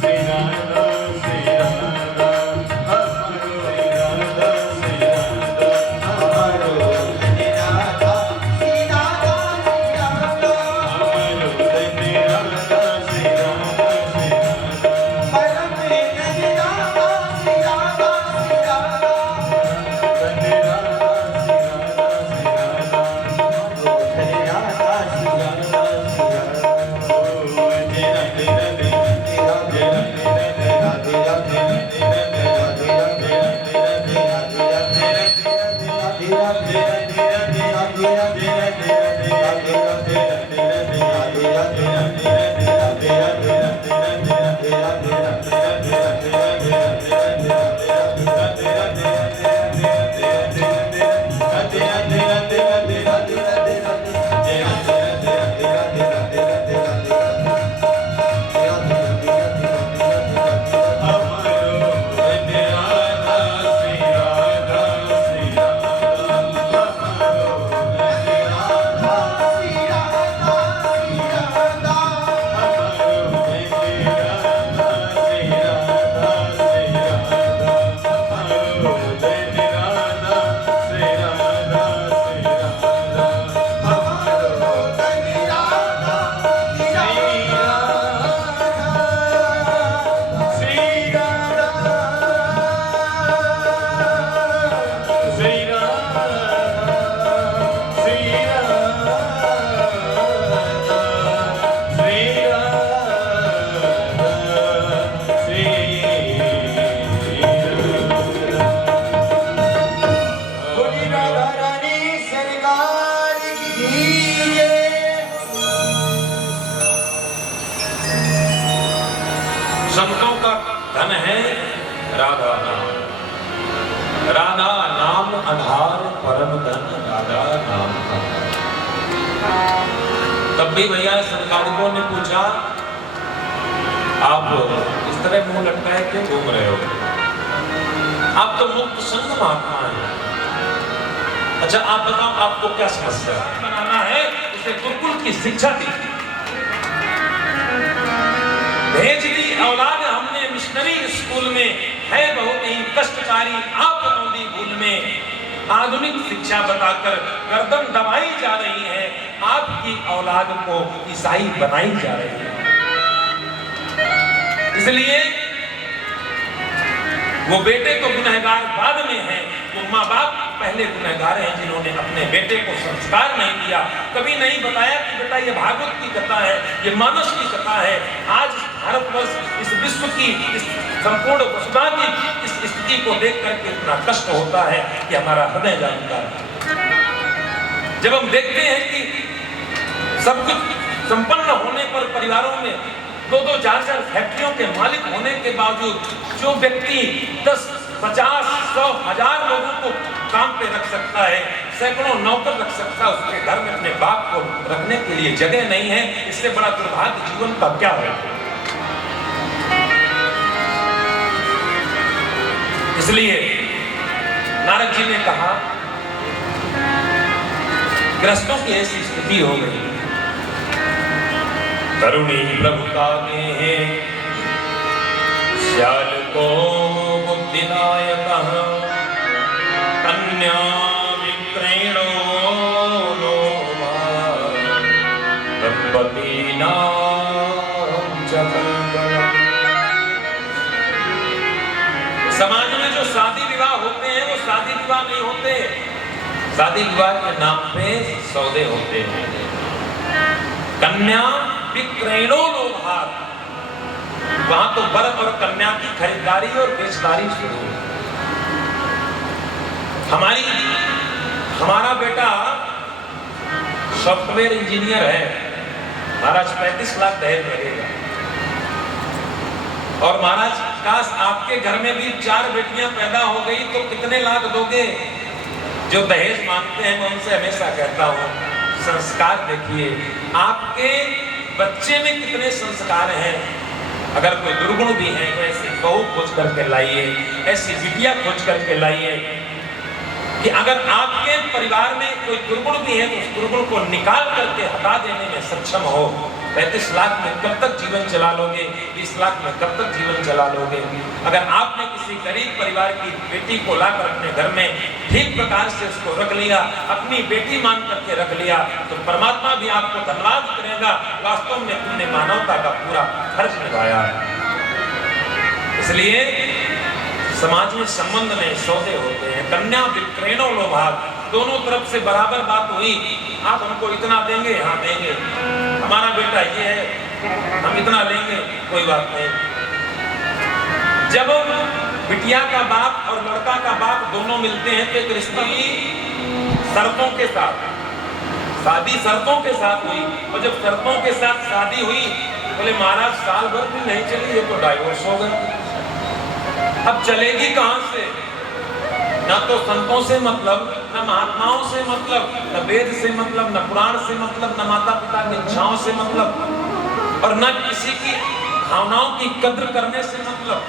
से राधा से राधा हमारो राधा से राधा हमारो राधा सीता राधा हमारो राधा से राधा से राधा परम राधा सीता सीता संतों का धन है राधा नाम। राधा नाम आधार परम धन राधा नाम का। तब भी भैया संकालिकों ने पूछा, आप इस तरह मुंह लटकाए क्यों घूम रहे हो? आप तो मुक्त संग महात्मा हैं। अच्छा आप बताओ, आपको क्या समस्या बनाना है? उसे गुरुकुल की शिक्षा दी, भेज दी औलाद हमने मिशनरी स्कूल में, है बहुत ही कष्टकारी आप बनौदी भूल में। आधुनिक शिक्षा बताकर गर्दन दबाई जा रही है, आपकी औलाद को ईसाई बनाई जा रही है। इसलिए वो बेटे तो गुनहगार बाद में है, वो माँ बाप पहले गुनहगार हैं जिन्होंने अपने बेटे को संस्कार नहीं दिया। कभी नहीं बताया कि बेटा ये भागवत की कथा है, ये मानस की कथा है। आज भारतवर्ष इस विश्व की इस संपूर्ण वसुधा की इस स्थिति को देख करके इतना कष्ट होता है कि हमारा हृदय जानता है। जब हम देखते हैं कि सब कुछ संपन्न होने पर परिवारों में 2-2, 4-4 फैक्ट्रियों के मालिक होने के बावजूद जो व्यक्ति 10, 50, 100, 1000 लोगों को काम पे रख सकता है, सैकड़ों नौकर रख सकता है, उसके घर में अपने बाप को रखने के लिए जगह नहीं है। इससे बड़ा दुर्भाग्य जीवन का क्या है? इसलिए नारद जी ने कहा, ग्रस्तों की ऐसी स्थिति हो गई, करुणी प्रभुता में श्याल को बुद्धिदायक कन्या विक्रयणो दंपती नाम जगत। समाज में जो शादी विवाह होते हैं वो शादी विवाह नहीं होते, शादी विवाह के नाम पे सौदे होते हैं। कन्या विक्रयणो लोभार, वहां तो वर और कन्या की खरीदारी और बेचदारी शुरू है। हमारा बेटा सॉफ्टवेयर इंजीनियर है, महाराज 35 लाख दहेज लगेगा। और महाराज काश आपके घर में भी 4 बेटियां पैदा हो गई तो कितने लाख दोगे? जो दहेज मांगते हैं मैं उनसे हमेशा कहता हूँ, संस्कार देखिए, आपके बच्चे में कितने संस्कार हैं। अगर कोई दुर्गुण भी है तो ऐसी बहू खोज करके लाइए, ऐसी बिटिया खोज करके लाइए कि अगर आपके परिवार में कोई दुर्गुण भी है तो उस दुर्गुण को निकाल करके हटा देने में सक्षम हो। 35 लाख में कब तक जीवन चला लोगे, 20 लाख में कब तक जीवन चला लोगे। अगर आपने किसी गरीब परिवार की बेटी को लाकर अपने घर में ठीक प्रकार से उसको रख लिया, अपनी बेटी मान करके रख लिया, तो परमात्मा भी आपको धन्यवाद करेगा, वास्तव में तुमने मानवता का पूरा फर्ज निभाया। इसलिए समाज में संबंध में सौदे होते हैं, कन्या विक्रयणो लोभाग, दोनों तरफ से बराबर बात हुई। आप हमको इतना देंगे, हाँ देंगे, हमारा बेटा ये है, हम इतना लेंगे, कोई बात नहीं। जब बिटिया का बाप और लड़का का बाप दोनों मिलते हैं तो एक रिश्ते की शर्तों के साथ, शादी शर्तों के साथ हुई, और जब शर्तों के साथ शादी हुई, बोले महाराज साल भर भी नहीं चली, ये तो डाइवोर्स हो गया। अब चलेगी कहां से? ना तो संतों से मतलब, न महात्माओं से मतलब, न वेद से मतलब, न पुराण से मतलब, न माता पिता की इच्छाओं से मतलब, और न किसी की भावनाओं की कद्र करने से मतलब।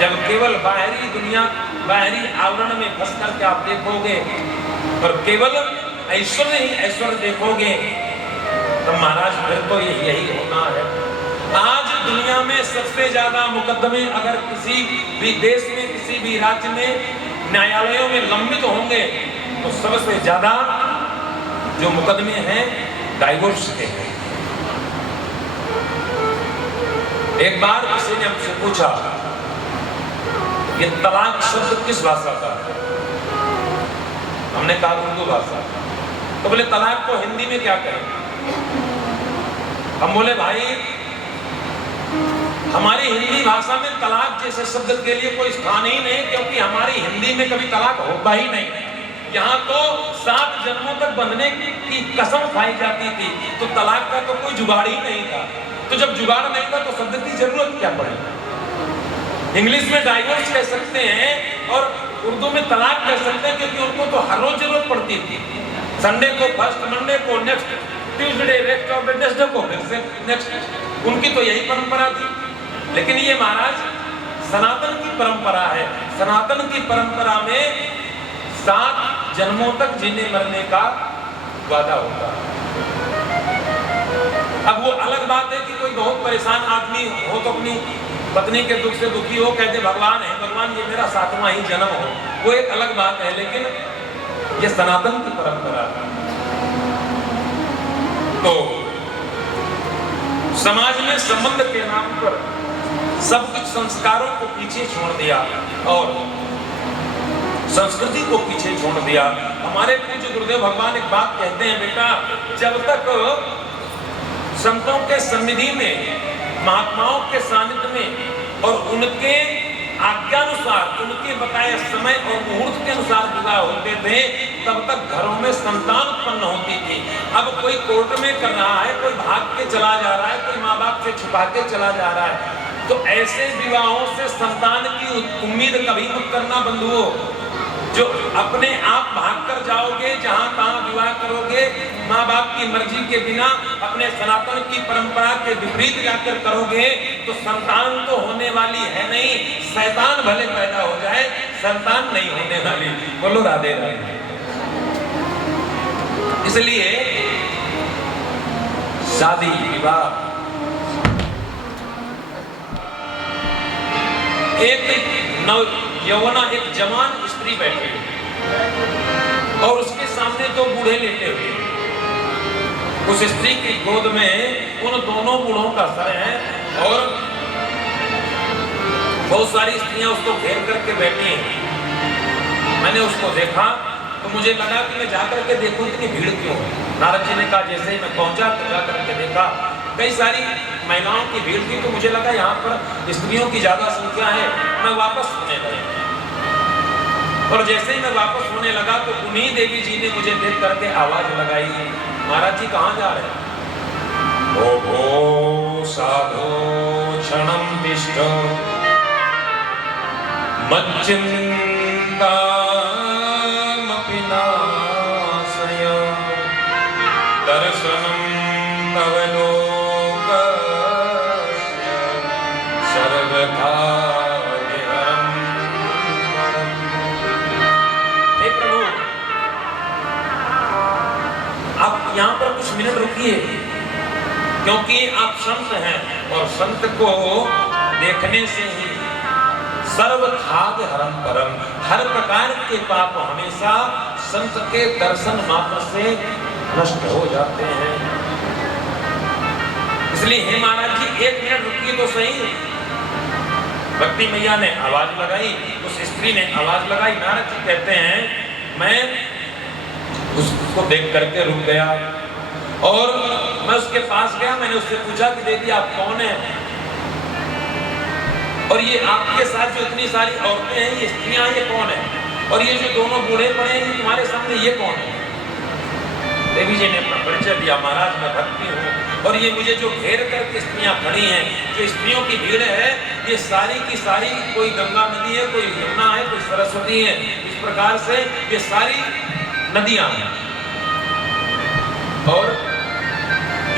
जब केवल बाहरी दुनिया, बाहरी आवरण में फंस करके आप देखोगे और केवल ऐश्वर्य ही ऐश्वर्य देखोगे तो महाराज फिर तो यही होना है। आज दुनिया में सबसे ज्यादा मुकदमे अगर किसी भी देश में, किसी भी राज्य में न्यायालयों में लंबित होंगे तो सबसे ज्यादा जो मुकदमे हैं डाइवोर्स के हैं। एक बार किसी ने हमसे पूछा ये तलाक शब्द किस भाषा का है? हमने कहा उर्दू भाषा। तो बोले तलाक को हिंदी में क्या कहें? हम बोले भाई हमारी हिंदी भाषा में तलाक जैसे शब्द के लिए कोई स्थान ही नहीं, क्योंकि हमारी हिंदी में कभी तलाक होता ही नहीं। यहाँ तो 7 जन्मों तक बंधने की कसम खाई जाती थी, तो तलाक का तो कोई जुगाड़ ही नहीं था। तो जब जुगाड़ नहीं था तो शब्द की जरूरत क्या पड़ी? इंग्लिश में डाइवोर्स कह सकते हैं और उर्दू में तलाक कह सकते हैं, क्योंकि उनको तो हर रोज जरूरत पड़ती थी। संडे को फर्स्ट, मंडे को नेक्स्ट, ट्यूसडे नेक्स्ट, और वेडनेसडे को फिर से नेक्स्ट। उनकी तो यही परंपरा थी। लेकिन ये महाराज सनातन की परंपरा है। सनातन की परंपरा में 7 जन्मों तक जीने मरने का वादा होता है। अब वो अलग बात है कि कोई बहुत परेशान आदमी हो तो अपनी पत्नी के दुख से दुखी हो, कहते भगवान है, भगवान ये मेरा 7वां ही जन्म हो, वो एक अलग बात है। लेकिन ये सनातन की परंपरा है। तो समाज में संबंध के नाम पर सब कुछ संस्कारों को पीछे छोड़ दिया और संस्कृति को पीछे छोड़ दिया। हमारे पूज्य गुरुदेव भगवान एक बात कहते हैं, बेटा जब तक संतों के सन्निधि में, महात्माओं के सानिध्य में और उनके आज्ञानुसार, उनके बताए समय और मुहूर्त के अनुसार विवाह होते थे, तब तक घरों में संतान उत्पन्न होती थी। अब कोई कोर्ट में कर रहा है, कोई भाग के चला जा रहा है, कोई माँ बाप से छुपा के चला जा रहा है, तो ऐसे विवाहों से संतान की उम्मीद कभी मत करना बंधुओं। जो अपने आप भाग कर जाओगे, जहां तहां विवाह करोगे, माँ बाप की मर्जी के बिना, अपने सनातन की परंपरा के विपरीत जाकर करोगे, तो संतान तो होने वाली है नहीं, शैतान भले पैदा हो जाए, संतान नहीं होने वाली। बोलो राधे राधे। इसलिए शादी विवाह, एक नव यौवना, एक जवान स्त्री बैठी और उसके सामने 2 बूढ़े लेटे हुए। उस स्त्री की गोद में उन दोनों बूढ़ों का सर है और बहुत सारी स्त्रियां उसको घेर करके बैठी हैं। मैंने उसको देखा तो मुझे लगा कि मैं जाकर के देखूं इतनी भीड़ क्यों है। नारद जी ने कहा जैसे ही मैं पहुंचा तो जाकर के देखा कई सारी महिलाओं की भीड़ थी, तो मुझे लगा यहाँ पर स्त्रियों की ज्यादा संख्या है, मैं वापस होने लगा। और जैसे ही मैं वापस होने लगा तो उन्हीं देवी जी ने मुझे देख करके आवाज लगाई, महाराज जी कहाँ जा रहे हैं? ओ भो साधो क्षणम तिष्ठ मच्चिंतामपि लोकस्य सर्वभाग्यहरं। हे प्रभु, आप यहाँ पर कुछ मिनट रुकिए, क्योंकि आप संत हैं और संत को देखने से ही सर्व खाद हरम परम, हर प्रकार के पाप हमेशा संत के दर्शन मात्र से नष्ट हो जाते हैं। इसलिए हे महाराज जी, 1 मिनट रुकिए तो सही। भक्ति मैया ने आवाज लगाई, उस स्त्री ने आवाज लगाई। नारद जी कहते हैं मैं उसको देख करके रुक गया और मैं उसके पास गया। मैंने उससे पूछा कि देवी आप कौन हैं, और ये आपके साथ जो इतनी सारी औरतें हैं, ये स्त्रियां, ये कौन है, और ये जो दोनों बूढ़े पड़े हैं तुम्हारे सामने, ये कौन है? देवी जी ने अपना परिचय दिया, महाराज मैं भक्ति हूँ, और ये मुझे जो घेर करके स्त्रियां खड़ी हैं, जो स्त्रियों की भीड़ है, ये सारी की सारी कोई गंगा नदी है, कोई यमुना है, कोई सरस्वती है। इस प्रकार से ये सारी नदियां हैं। और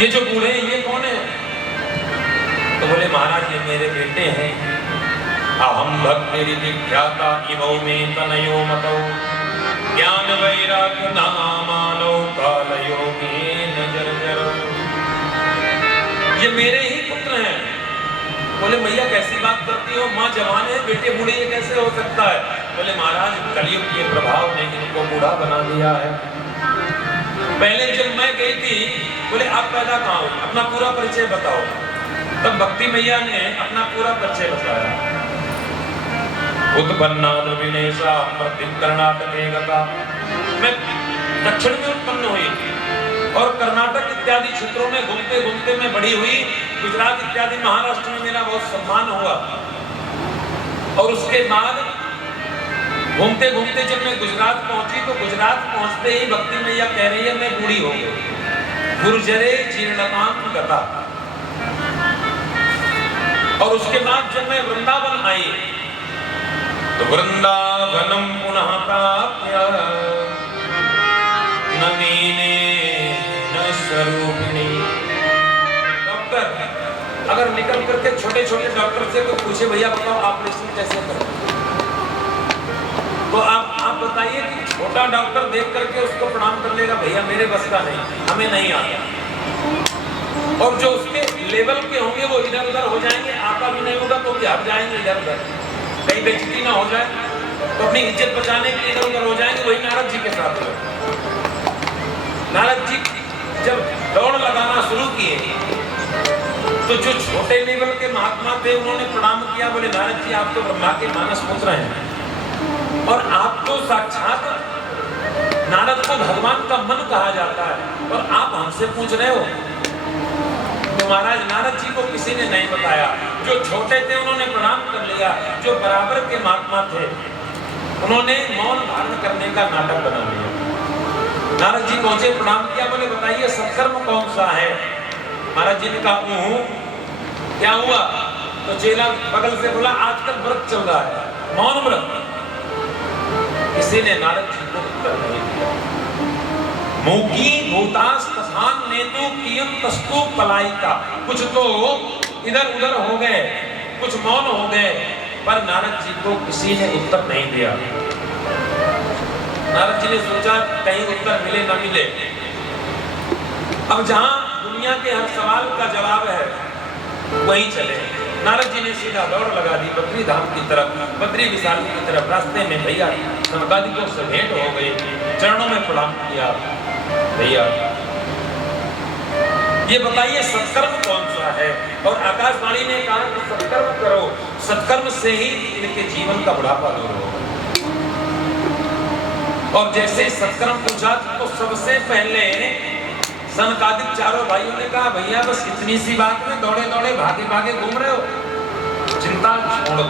ये जो बूढ़े हैं, ये कौन है? तो बोले महाराज ये मेरे बेटे हैं। अहम भक्ति विख्याता इमौ में तनयो मतौ ज्ञान वैराग्य नामानो कालयोगेन जर्जरौ। ये मेरे ही पुत्र हैं। बोले मैया कैसी बात करती हो, माँ जवान है, बेटे बूढ़े, ये कैसे हो सकता है? बोले महाराज कलयुग के प्रभाव ने इनको बूढ़ा बना दिया है। पहले जब मैं गई थी, बोले आप पैदा कहाँ हो, अपना पूरा परिचय बताओ। तब भक्ति मैया ने अपना पूरा परिचय बताया। उत्पन्ना द्रविणेशा मध्य कर्नाटके गता, मैं दक्षिण में उत्पन्न हुई और कर्नाटक इत्यादि क्षेत्रों में घूमते घूमते मैं बड़ी हुई। गुजरात इत्यादि महाराष्ट्र में मेरा बहुत सम्मान हुआ, और उसके बाद घूमते घूमते जब मैं गुजरात पहुंची, तो गुजरात पहुंचते ही भक्ति मैया कह रही है मैं बूढ़ी हो गई। गुर्जरे जीर्णताम गता। और उसके बाद जब मैं वृंदावन आई, तो वृंदावनम पुनः प्राप्य नवीने न स्वरूपिणी। डॉक्टर अगर निकल करके छोटे छोटे डॉक्टर से तो पूछे भैया बताओ ऑपरेशन कैसे करें, तो आप बताइए कि छोटा डॉक्टर देख करके उसको प्रणाम कर लेगा, भैया मेरे बस का नहीं, हमें नहीं आता। और जो उसके लेवल के होंगे वो इधर उधर हो जाएंगे, आता भी नहीं होगा तो भी हट जाएंगे इधर उधर, कहीं बेइज्जती ना हो जाए, तो अपनी इज्जत बचाने के लिए इधर उधर हो जाएंगे। वही नारद जी के साथ हुआ। नारद जी जब दौड़ लगाना शुरू किए, तो जो छोटे लेवल के महात्मा थे उन्होंने प्रणाम किया। बोले नारद जी आप तो ब्रह्मा के मानस पुत्र हैं, और आप तो साक्षात नारद को भगवान का मन कहा जाता है, और आप हमसे पूछ रहे हो। तो महाराज नारद जी को किसी ने नहीं बताया। जो छोटे थे उन्होंने प्रणाम कर लिया, जो बराबर के महात्मा थे उन्होंने मौन धारण करने का नाटक बना लिया। नारद जी पहुंचे, प्रणाम किया, बोले बताइए सत्कर्म कौन सा है? महाराज जी ने कहा हूँ। क्या हुआ? तो चेला बगल से बोला आजकल व्रत चल रहा है, मौन व्रत। किसी ने नारद जी को उत्तर नहीं दिया। मूकी भूतास तथान नेतु कियम तस्तु पलायिका। कुछ तो इधर उधर हो गए, कुछ मौन हो गए, पर नारद जी को किसी ने उत्तर नहीं दिया। नारद जी ने सोचा कहीं उत्तर मिले ना मिले। अब जहां दुनिया के हर सवाल का जवाब है वहीं चले। नारद जी ने सीधा दौड़ लगा दी बद्री धाम की तरफ, बद्री विशाल की तरफ। रास्ते में भैया सनकादिकों से भेंट हो गई, चरणों में प्रणाम किया। भैया ये बताइए सत्कर्म कौन सा है? और आकाशवाणी ने कहा कि सत्कर्म करो, सत्कर्म से ही इनके जीवन का बुढ़ापा दूर होगा। और जैसे सत्कर्म पूछा तो सबसे पहले सनकादिक चारों भाइयों ने कहा भैया बस इतनी सी बात में दौड़े दौड़े भागे भागे घूम रहे हो, चिंता छोड़ दो।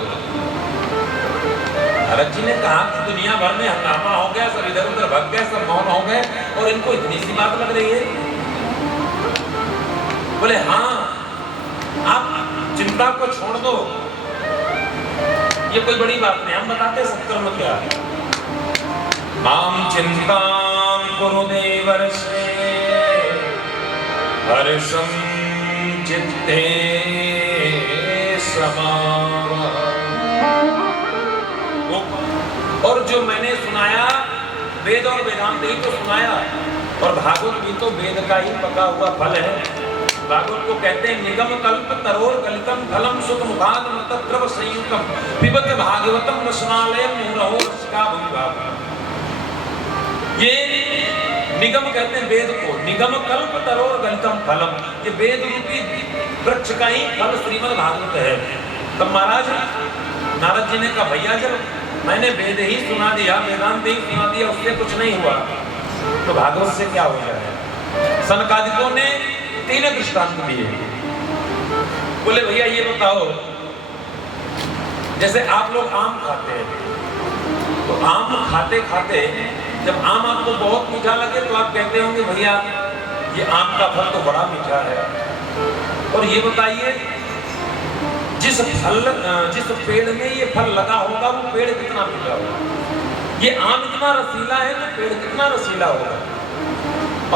नारद जी ने कहा कि दुनिया भर में हंगामा हो गया, सब इधर उधर भाग गए, सब मौन हो गए, और इनको इतनी सी बात लग रही है। बोले हाँ आप चिंता को छोड़ दो, ये कोई बड़ी बात नहीं, हम बताते सत्कर्म क्या है। माम चिंतां कुरु देवर्षे हर्षं चित्ते समावः। और जो मैंने सुनाया वेद और वेदांत ही तो सुनाया, और भागवत भी तो वेद का ही पका हुआ फल है। भागवत को कहते हैं निगम कल्प तरोर गलितम फलम सुख मुखाद मतद्रव संयुक्तम पिबत भागवतम रसनालय मुहुरहो रसिका भुविभाव। ये निगम कहते हैं वेद को, निगम कल्प तरोर गलितम फलम, ये वेद रूपी वृक्ष का ही फल श्रीमद् भागवत है। तब महाराज नारद जी ने कहा भैया जब मैंने वेद ही सुना दिया, वेदांत ही सुना दिया, उससे कुछ नहीं हुआ तो भागवत से क्या हो जाए। सनकादिकों ने 3 दृष्टांत दिए। बोले भैया ये बताओ, जैसे आप लोग आम खाते हैं तो आम खाते खाते जब आम आपको बहुत मीठा लगे तो आप कहते होंगे भैया ये आम का फल तो बड़ा मीठा है। और ये बताइए जिस पेड़ में ये फल लगा होगा वो पेड़ कितना मीठा होगा। ये आम इतना रसीला है तो पेड़ कितना रसीला होगा।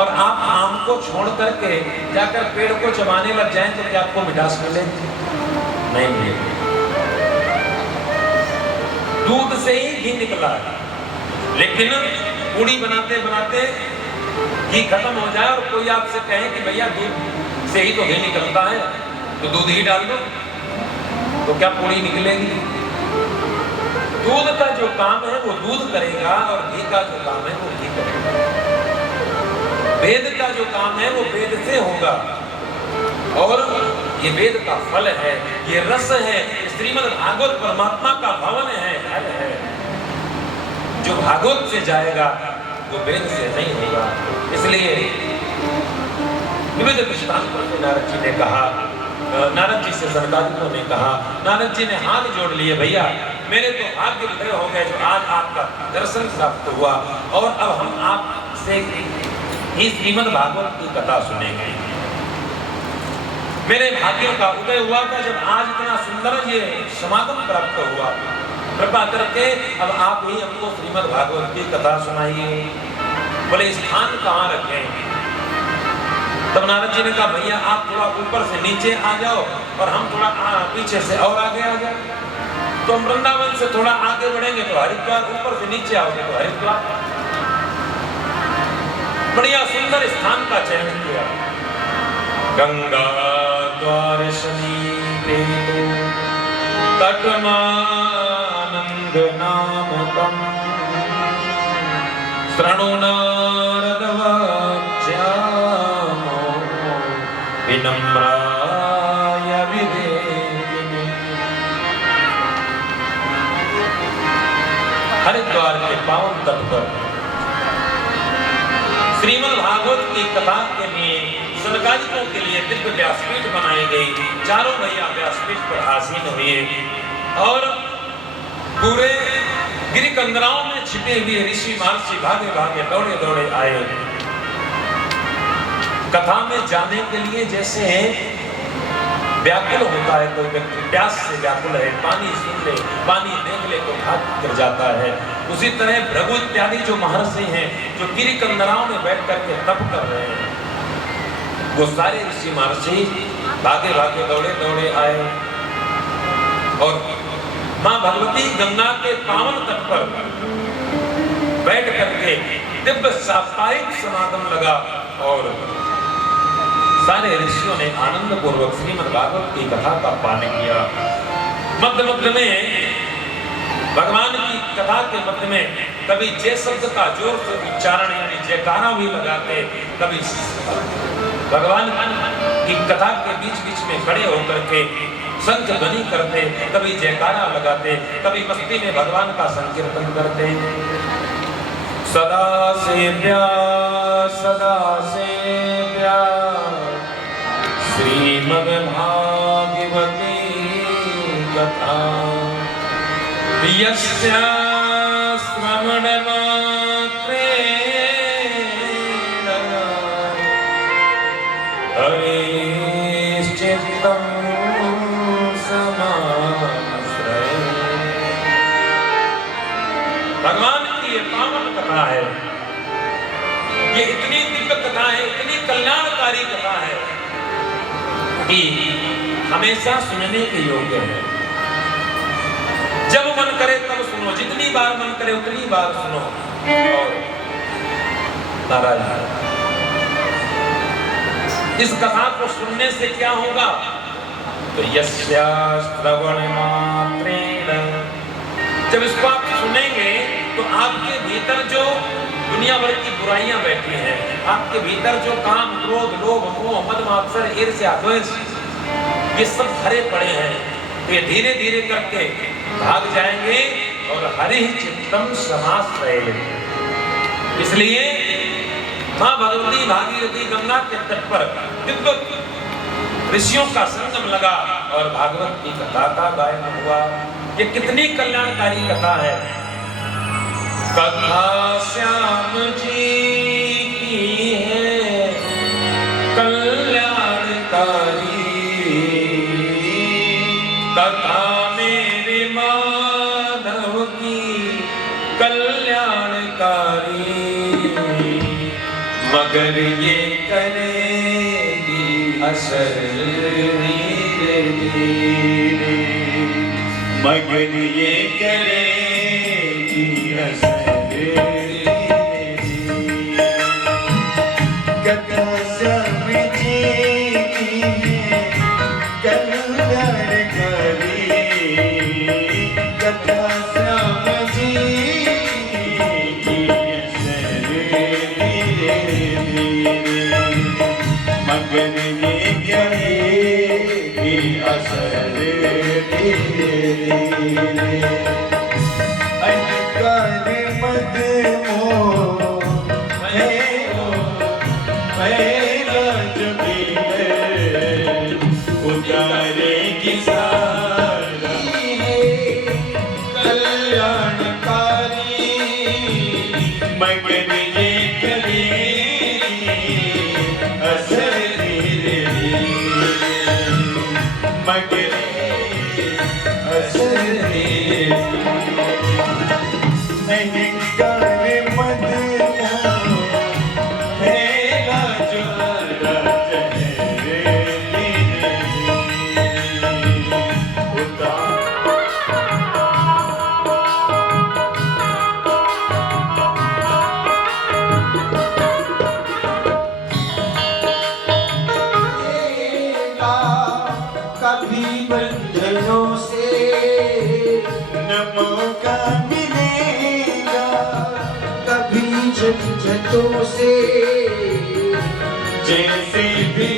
और आप आम को छोड़ करके जाकर पेड़ को चबाने लग जाएं तो क्या आपको मिठास मिलेगी? नहीं मिलेगी। दूध से ही घी निकला है, लेकिन पूड़ी बनाते बनाते घी खत्म हो जाए और कोई आपसे कहे कि भैया दूध से ही तो घी निकलता है तो दूध ही डाल दो, तो क्या पूड़ी निकलेगी? दूध का जो काम है वो दूध करेगा और घी का जो काम है वो घी करेगा। वेद का जो काम है वो वेद से होगा, और ये वेद का फल है, ये रस है। श्रीमद् भागवत परमात्मा का भवन है, फल है। जो भागवत से जाएगा वो वेद से नहीं होगा। इसलिए विविध दृष्टांतों से नारद जी ने कहा, नारद जी से सनकादिकों ने कहा, नारद जी ने हाथ जोड़ लिए भैया मेरे तो भाग्य उदय हो गए जो आज आपका दर्शन प्राप्त हुआ, और अब हम आपसे ही श्रीमद् भागवत की कथा सुनेंगे। मेरे भाग्य का उदय हुआ था जब आज इतना सुंदर ये समागम प्राप्त हुआ। कृपा करके अब आप ही हमको श्रीमद् भागवत की कथा सुनाइए। बोले स्थान कहाँ रखें? तब नारद जी ने कहा भैया आप थोड़ा ऊपर से नीचे आ जाओ और हम थोड़ा पीछे से और आगे आ जाओ। तो हम वृंदावन से थोड़ा आगे बढ़ेंगे तो हरिद्वार, ऊपर से नीचे आओगे तो हरिद्वार। बढ़िया सुंदर स्थान का चयन किया। गंगा द्वार समीपे तटमानंद नामकम शृणु नारद वाक्यामो विनम्राय विदेहिने। हरिद्वार के पावन तट पर श्रीमद् भागवत की कथा के लिए सनकादिकों के लिए दिव्य व्यासपीठ बनाई गई। चारों भैया व्यासपीठ पर आसीन हुए और पूरे गिरिकंदराओं में छिपे हुए ऋषि महर्षि भागे भागे दौड़े दौड़े आए। कथा में जाने के लिए जैसे व्याकुल होता है कोई व्यक्ति, प्यास से व्याकुल है, पानी सुन ले, पानी देख ले तो भाग कर जाता है, उसी तरह भृगु इत्यादि जो महर्षि हैं जो गिरिकंदराओं में बैठ करके तप कर रहे हैं, वो सारे ऋषि महर्षि भागे भागे दौड़े दौड़े आए और मां भगवती गंगा के पावन तट पर बैठ करके दिव्य साप्ताहिक समागम लगा और सारे ऋषियों ने आनंद पूर्वक श्रीमद् भागवत की कथा का पालन किया। मध्य मध्य में भगवान की कथा के मध्य में कभी जय शब्द का जोर से उच्चारण यानी जयकारा भी लगाते, कभी भगवान की कथा के बीच बीच में खड़े होकर के शंख ध्वनि करते, कभी जयकारा लगाते, कभी मस्ती में भगवान का संकीर्तन करते। सदा सेव्या श्रीमद् भागवती कथा यस्या श्रवण मात्रेण हरिश्चित्तं समाश्रये। भगवान की ये पावन कथा है, ये इतनी दिव्य कथा है, इतनी कल्याणकारी कथा है कि हमेशा सुनने के योग्य है। जब मन करे तब सुनो, जितनी बार मन करे उतनी बार सुनो। और नारायण, इस कथा को सुनने से क्या होगा? तो यस्या श्रवण मात्रेण, जब इसको आप सुनेंगे तो आपके भीतर जो दुनिया भर की बुराइयां बैठी हैं, आपके भीतर जो काम, क्रोध, लोभ, मोह, मद, मात्सर्य, ईर्ष्या, द्वेष, ये सब भरे पड़े हैं, ये धीरे धीरे करके भाग जाएंगे और हरि चित्तम समाश्रये। इसलिए मां भगवती भागीरथी गंगा के तट पर दिव्य ऋषियों का संगम लगा और भागवत की कथा का गायन हुआ। ये कितनी कल्याणकारी कथा है। कथा श्याम जी की है कल्याणकारी, कथा मेरे माधव की कल्याणकारी, मगर ये करेगी असर धीरे धीरे, मगर ये करेगी असर धीरे धीरे। कथा श्याम जी की है कल्याणकारी, कथा श्याम जी की असर धीरे धीरे, मगर ये करेगी असर धीरे धीरे। अनकर मद मोह पहला जब उतारेगी सारा कल्याणकारी, मगर ये करेगी असर धीरे धीरे, मगर असर धीरे अहंकार मद फैला जो धीरे धीरे उतार। कभी बंधनों से न मौका मिलेगा, कभी झंझटों से, जैसे भी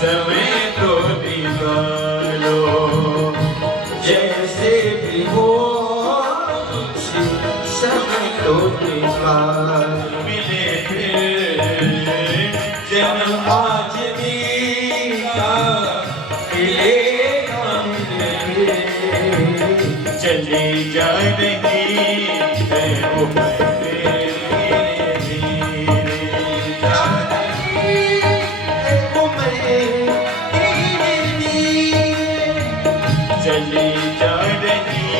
समय तो निकालो, जैसे भी हो समय तो निकाल। मिले फिर जब आज का मिलेगा, मिले चली जा रही है वो धीरे धीरे, जा रही है उम्र धीरे धीरे, चली जा रही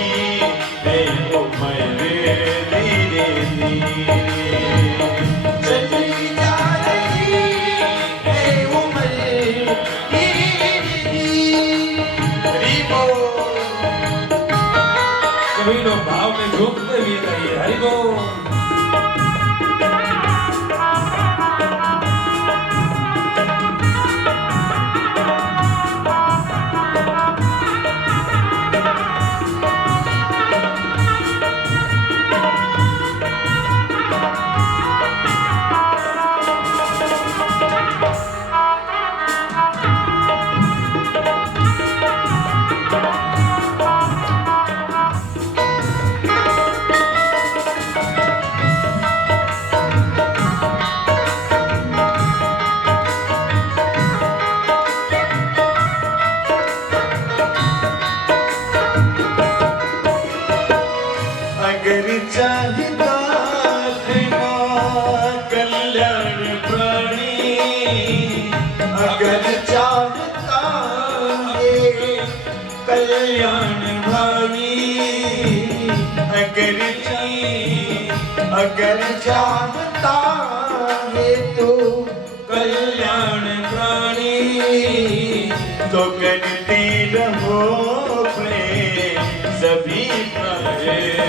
है उम्र धीरे धीरे, चली जा रही है उम्र धीरे धीरे। हरि बोल। सभी लोग भाव में झूमते हुए कहिए हरि बोल। अगर चाहता था कल्याण प्राणी, अगर चाहता है कल्याण भाई, अगर चाहता है तो कल्याण प्राणी, तो करते रहो प्रेम सभी पर धीरे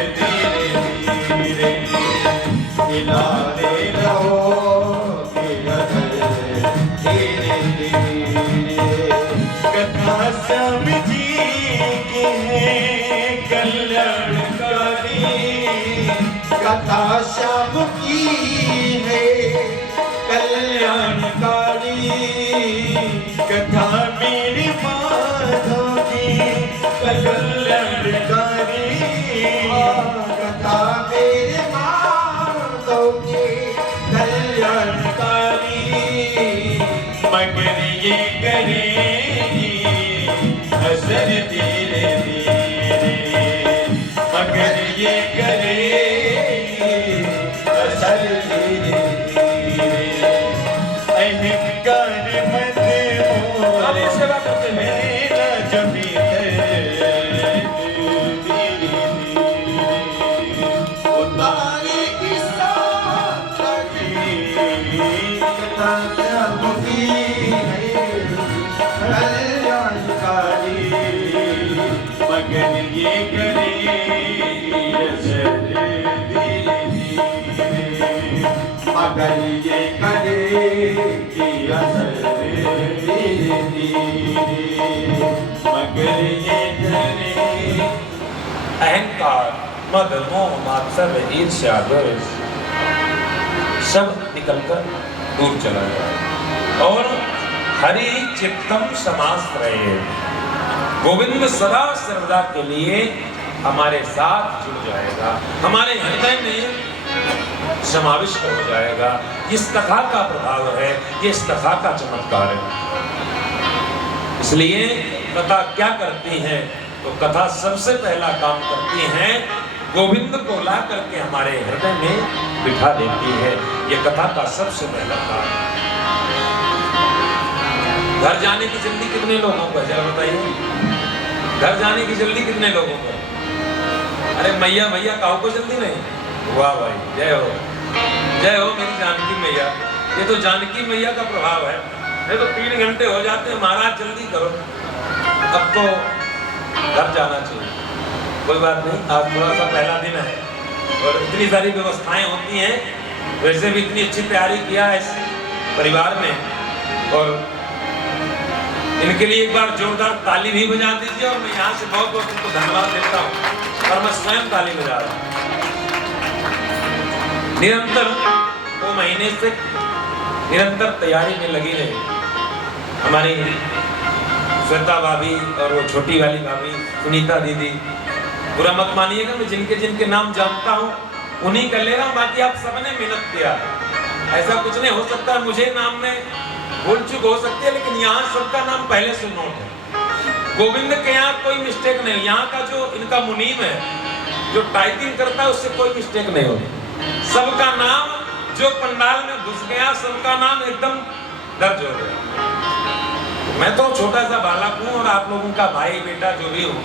धीरे खिलाते रहो धीरे धीरे कथा समझी के है कल्याणकारी कथा श्याम की है कल्याणकारी कथा मेरे माधव की कल्याणकारी कथा मेरे माधव की कल्याणकारी मगर ये करेगी असर धीरे धीरे मगर ये करेगी असर धीरे धीरे अहंकार मत आगे सेवा करते हैं। मेरा जो भीतर उतारे की साथ कथा श्याम की है कल्याणकारी मगर ये करेगी असर धीरे धीरे मगर ये करे कि असर धीरे धीरे मगर ये करे अहंकार, मद, मोह, मात्सर्य, ईर्ष्या, द्वेष सब निकलकर दूर चला जाए और हरि चित्तम समाश्रये गोविंद सदा सर्वदा के लिए हमारे साथ जुड़ जाएगा, हमारे हृदय में समाविष्ट हो जाएगा। इस कथा का प्रभाव है, ये इस कथा का चमत्कार है। इसलिए कथा क्या करती है? तो कथा सबसे पहला काम करती है, गोविंद को ला करके हमारे हृदय में बिठा देती है। ये कथा का सबसे पहला काम। घर जाने की जल्दी कितने लोगों को है जरा बताइए? घर जाने की जल्दी कितने लोगों को? अरे मैया मैया काहू को जल्दी नहीं? वाह भाई, जय हो मेरी जानकी मैया। ये तो जानकी मैया का प्रभाव है। ये तो 3 घंटे हो जाते हैं, महाराज जल्दी करो, अब तो घर जाना चाहिए। कोई बात नहीं, आज थोड़ा सा पहला दिन है और इतनी सारी व्यवस्थाएं होती हैं। वैसे भी इतनी अच्छी तैयारी किया है इस परिवार में, और इनके लिए एक बार जोरदार ताली भी बजा दीजिए। और मैं यहाँ से बहुत बहुत उनको धन्यवाद देता हूँ और मैं स्वयं ताली बजा रहा हूँ। निरंतर 2 महीने से निरंतर तैयारी में लगी रही हमारी श्वेता भाभी और वो छोटी वाली भाभी सुनीता दीदी। बुरा मत मानिएगा, मैं जिनके जिनके नाम जानता हूँ उन्हीं का ले रहा हूँ, बाकी आप सबने मेहनत किया। ऐसा कुछ नहीं हो सकता मुझे नाम में भूल चूक हो सकती है, लेकिन यहाँ सबका नाम पहले से नोट है। गोविंद के यहाँ कोई मिस्टेक नहीं। यहाँ का जो इनका मुनीम है, जो टाइपिंग करता है, उससे कोई मिस्टेक नहीं होगी। सबका नाम जो पंडाल में घुस गया, सबका नाम एकदम दर्ज हो गया। मैं तो छोटा सा बालक हूँ और आप लोगों का भाई बेटा जो भी हूँ,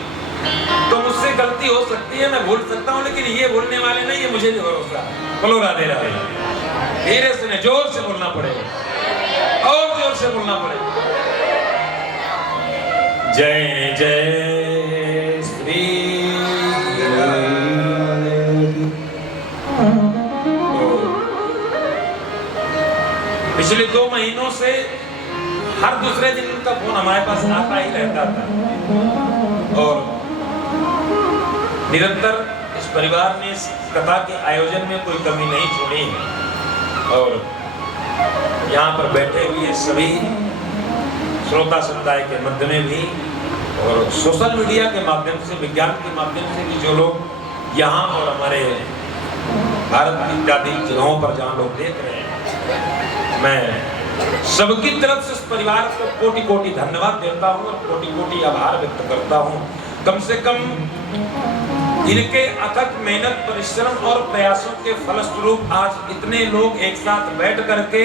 तो मुझसे गलती हो सकती है, मैं भूल सकता हूँ, लेकिन ये भूलने वाले नहीं, ये मुझे नहीं भरोसा। बोलो राधे राधे। धीरे से नहीं, जोर से बोलना पड़ेगा और जोर से बोलना पड़ेगा। जय जय श्री पिछले 2 महीनों से हर दूसरे दिन उनका फोन हमारे पास आता ही रहता था और निरंतर इस परिवार ने इस कथा के आयोजन में कोई कमी नहीं छोड़ी है। और यहाँ पर बैठे हुए सभी श्रोता समुदाय के मध्य में भी और सोशल मीडिया के माध्यम से, विज्ञान के माध्यम से भी जो लोग यहाँ और हमारे भारत इत्यादि जगहों पर जहाँ लोग देख रहे हैं, मैं सबकी तरफ से इस परिवार को कोटि कोटि धन्यवाद देता हूँ और कोटि कोटि आभार व्यक्त करता हूँ। कम से कम इनके अथक मेहनत, परिश्रम और प्रयासों के फलस्वरूप आज इतने लोग एक साथ बैठ करके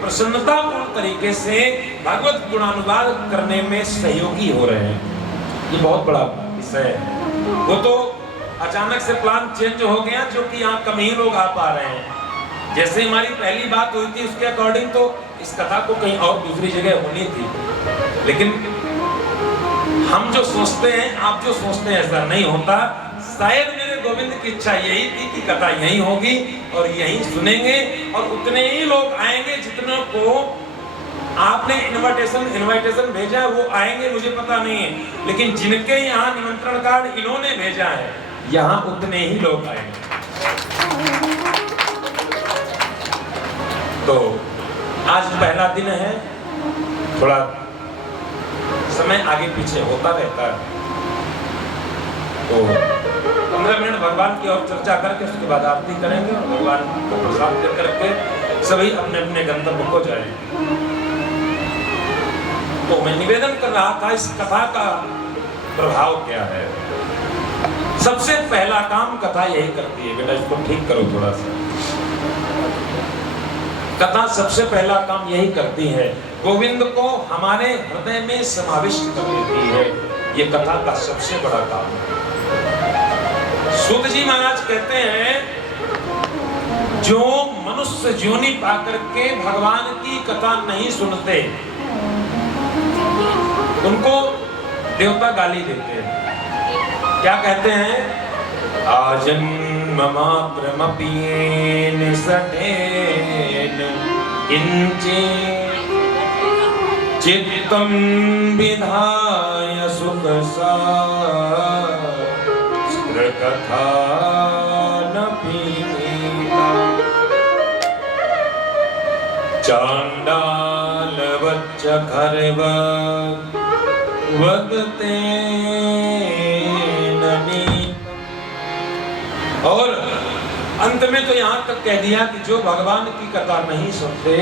प्रसन्नतापूर्ण तरीके से भगवत गुणानुवाद करने में सहयोगी हो रहे हैं। ये बहुत बड़ा विषय है। वो तो अचानक से प्लान चेंज हो गया, जो कि यहाँ कम ही लोग आ पा रहे हैं। जैसे हमारी पहली बात हुई थी उसके अकॉर्डिंग तो इस कथा को कहीं और दूसरी जगह होनी थी, लेकिन हम जो सोचते हैं, आप जो सोचते हैं, ऐसा नहीं होता। शायद मेरे गोविंद की इच्छा यही थी कि कथा यही होगी और यही सुनेंगे और उतने ही लोग आएंगे जितने को आपने इनविटेशन भेजा है वो आएंगे, मुझे पता नहीं है, लेकिन जिनके यहाँ निमंत्रण कार्ड इन्होंने भेजा है यहाँ उतने ही लोग आएंगे। तो आज पहला दिन है, थोड़ा समय आगे पीछे होता रहता है, तो 15 मिनट भगवान की और चर्चा करके उसके बाद आरती करेंगे और भगवान को प्रसाद दे करके सभी अपने अपने गंतव्य को जाएंगे। तो मैं निवेदन कर रहा था इस कथा का प्रभाव क्या है। सबसे पहला काम कथा यही करती है, बेटा इसको ठीक करो थोड़ा सा। कथा सबसे पहला काम यही करती है, गोविंद को हमारे हृदय में समाविष्ट कर देती है। ये कथा का सबसे बड़ा काम है। सूत जी महाराज कहते हैं, जो मनुष्य जोनि पाकर के भगवान की कथा नहीं सुनते उनको देवता गाली देते हैं। क्या कहते हैं? आजन्ममात्रमपि निसटेन किंचित् चित्तं विधाय सुखसारकथा न पीता चांडालवच्च खरवत् वदते ननी। और अंत में तो यहाँ तक कह दिया कि जो भगवान की कथा नहीं सुनते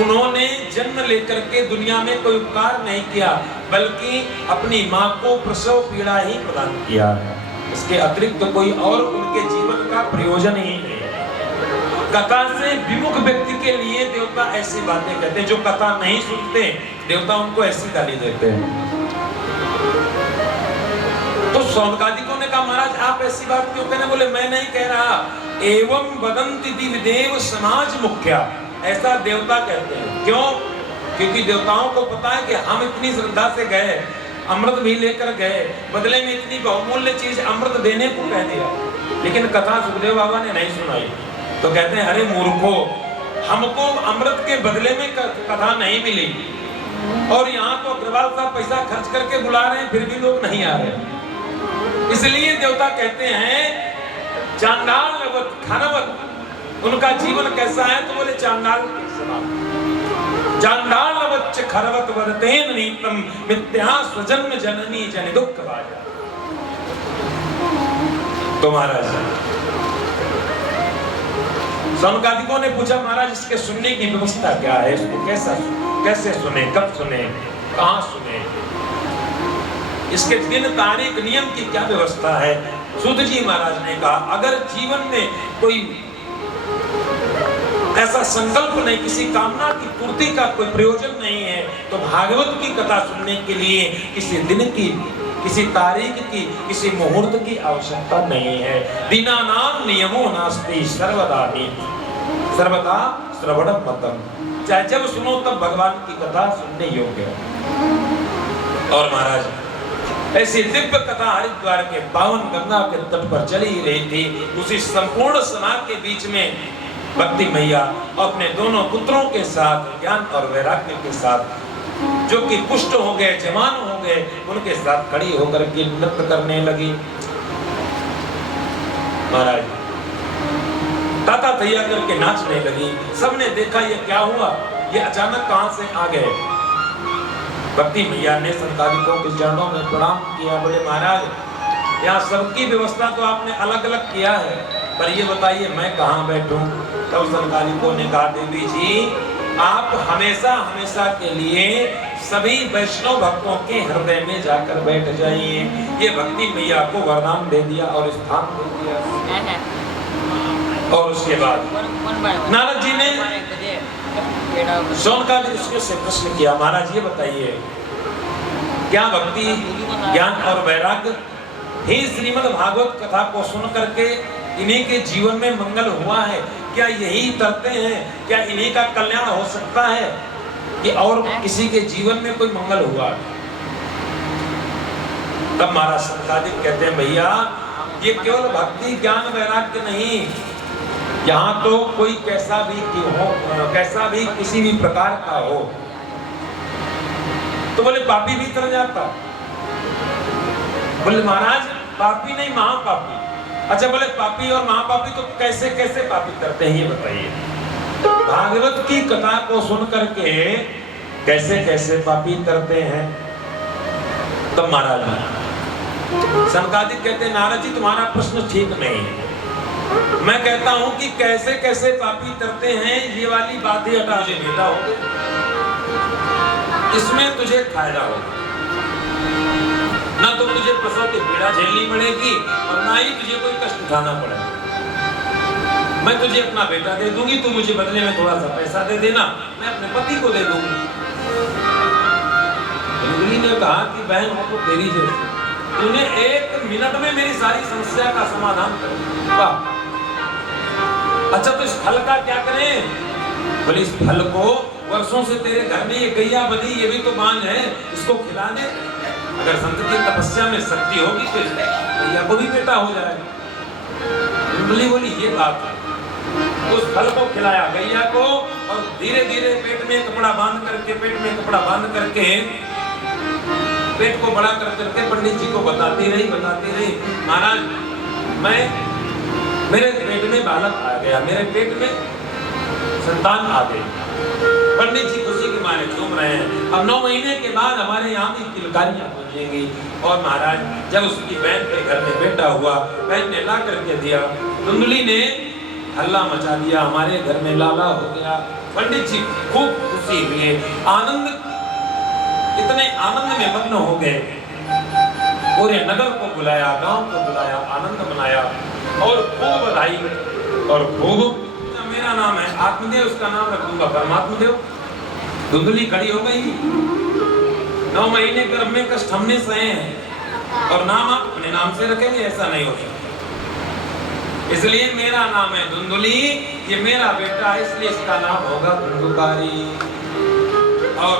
उन्होंने जन्म लेकर के दुनिया में कोई उपकार नहीं किया, बल्कि अपनी माँ को प्रसव पीड़ा ही प्रदान किया है। इसके अतिरिक्त तो कोई और उनके जीवन का प्रयोजन ही नहीं है। कथा से विमुख व्यक्ति के लिए देवता ऐसी बातें कहते हैं। जो कथा नहीं सुनते देवता उनको ऐसी गाली देते हैं। तो सौनकादिकों ने कहा, महाराज आप ऐसी बात क्यों कहने? बोले मैं नहीं कह रहा, एवं वदन्ति दिव्यदेव समाज मुख्या, ऐसा देवता कहते हैं। क्यों? क्योंकि देवताओं को पता है कि हम इतनी श्रद्धा से गए, अमृत भी लेकर गए, बदले में इतनी बहुमूल्य चीज अमृत देने को कह दिया, लेकिन कथा सुखदेव बाबा ने नहीं सुनाई। तो कहते हैं, अरे मूर्खो, हमको अमृत के बदले में कथा नहीं मिली और यहाँ तो अग्रवाल साहब पैसा खर्च करके बुला रहे हैं, फिर भी लोग नहीं आ रहे। इसलिए देवता कहते हैं चांडालवत् खरवत्, उनका जीवन कैसा है? तो बोले चांडाल चांडालवच्च खरवत् वरतेन नीतम मिथ्या स्वजन्म जननी जन दुख भाजा। तो महाराज सौनकादिकों ने पूछा, महाराज इसके सुनने की व्यवस्था क्या है? इसको कैसे सुने, कब सुने, कहाँ सुने, इसके दिन तारीख नियम की क्या व्यवस्था है? सूत जी महाराज ने कहा, अगर जीवन में कोई ऐसा संकल्प नहीं, किसी कामना की पूर्ति का कोई प्रयोजन नहीं है, तो भागवत की कथा सुनने के लिए किसी दिन की, किसी तारीख की, किसी मुहूर्त की आवश्यकता नहीं है। दीनानां नियमो नास्ति सर्वदा ही सर्वदा श्रवणम मतम, चाहे जब सुनो तब भगवान की कथा सुनने योग्य है। और महाराज ऐसी दिव्य कथा हरिद्वार के पावन गंगा के तट पर चली ही रही थी। उसी संपूर्ण समाज के बीच में भक्ति मैया अपने दोनों पुत्रों के साथ, ज्ञान और वैराग्य के साथ, जो कि पुष्ट हो गए, जवान हो गए, उनके साथ खड़ी होकर के नृत्य करने लगी। महाराज ताता तैया करके नाचने लगी। सबने देखा ये क्या हुआ, ये अचानक कहां से आ गए। भक्ति मैया ने संतानिकों के चरणों में प्रणाम किया। बोले महाराज यहाँ सबकी व्यवस्था तो आपने अलग अलग किया है, पर ये बताइए मैं कहाँ बैठूं? तब संतानिकों ने कहा, देवी जी आप हमेशा हमेशा के लिए सभी वैष्णव भक्तों के हृदय में जाकर बैठ जाइए। ये भक्ति मैया को वरदान दे दिया और स्थान दे दिया। और उसके बाद नारद जी ने सौनकादिक से प्रश्न किया, महाराज ये बताइए क्या भक्ति, ज्ञान और वैराग्य ही श्रीमद् भागवत कथा को सुन करके इन्हीं के जीवन में मंगल हुआ है? क्या यही करते हैं? क्या इन्हीं का कल्याण हो सकता है कि और किसी के जीवन में कोई मंगल हुआ? तब महाराज संकादिक कहते हैं भैया ये केवल भक्ति ज्ञान वैराग्य नहीं, यहाँ तो कोई कैसा भी हो, कैसा भी किसी भी प्रकार का हो, तो बोले पापी भी तर जाता। बोले महाराज पापी नहीं महापापी। अच्छा बोले पापी और महापापी तो कैसे कैसे पापी करते हैं ये बताइए। भागवत की कथा को सुन करके कैसे कैसे पापी करते हैं। तब महाराज संकादिक कहते हैं नारद जी तुम्हारा प्रश्न ठीक नहीं है। मैं कहता हूं कि कैसे कैसे पापी करते हैं ये वाली बातें हटा दे बेटा, हो इसमें तुझे फायदा होगा। ना तो तुझे प्रसव की पीड़ा झेलनी पड़ेगी और ना ही तुझे कोई कष्ट उठाना पड़ेगा। मैं तुझे अपना बेटा दे दूंगी, तू मुझे बदले में थोड़ा सा पैसा दे देना, मैं अपने पति को दे दूंगी। इंद्री ने कहा कि बहन हो तो तेरी जैसी, तूने 1 मिनट में मेरी सारी समस्या का समाधान कर दिया। अच्छा तो इस फल का क्या करें? बोले इस फल को वर्षों से तेरे घर में ये गैया बनी, ये भी तो बांझ है, इसको खिला दे। अगर संत की तपस्या में शक्ति होगी तो गैया को भी बेटा हो जाएगा। इंद्री बोली ये बात है। उस फल को खिलाया गैया को और धीरे धीरे पेट में कपड़ा बांध करके पेट को बड़ा कर करके पंडित जी को बताती रही महाराज मेरे पेट में बालक आ गया, मेरे पेट में संतान आ गई। पंडित जी खुशी के मारे झूम रहे हैं। अब 9 महीने के बाद हमारे यहाँ भी किलकारियां पहुंचेंगी। और महाराज जब उसकी बहन के घर में बेटा हुआ, बहन ने ला करके दिया, धुंधली ने हल्ला मचा दिया, हमारे घर में लाला हो गया। पंडित जी खूब खुशी हुए, इतने आनंद में मग्न हो गए। पूरे नगर को बुलाया, गांव को बुलाया, आनंद मनाया और खूब बधाई और खूब मेरा नाम है आत्मदेव, उसका नाम रख दूंगा परमात्मदेव। धुंधली खड़ी हो गई। 9 महीने गर्भ में कष्ट हमने सहे हैं और नाम आप अपने नाम से रखेंगे, ऐसा नहीं हो सकता। इसलिए मेरा नाम है धुंधली, ये मेरा बेटा है, इसलिए इसका नाम होगा धुंधुकारी। और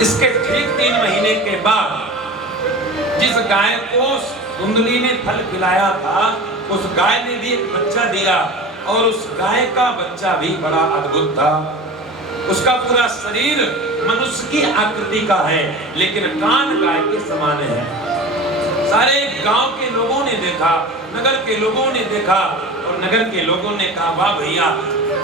इसके ठीक 3 महीने के बाद जिस गाय को धुंधली ने फल खिलाया था, उस गाय ने भी एक बच्चा दिया और उस गाय का बच्चा भी बड़ा अद्भुत था। उसका पूरा शरीर मनुष्य की आकृति का है, लेकिन कान गाय के समान है। सारे गांव के लोगों ने देखा, नगर के लोगों ने देखा और नगर के लोगों ने कहा वाह भैया,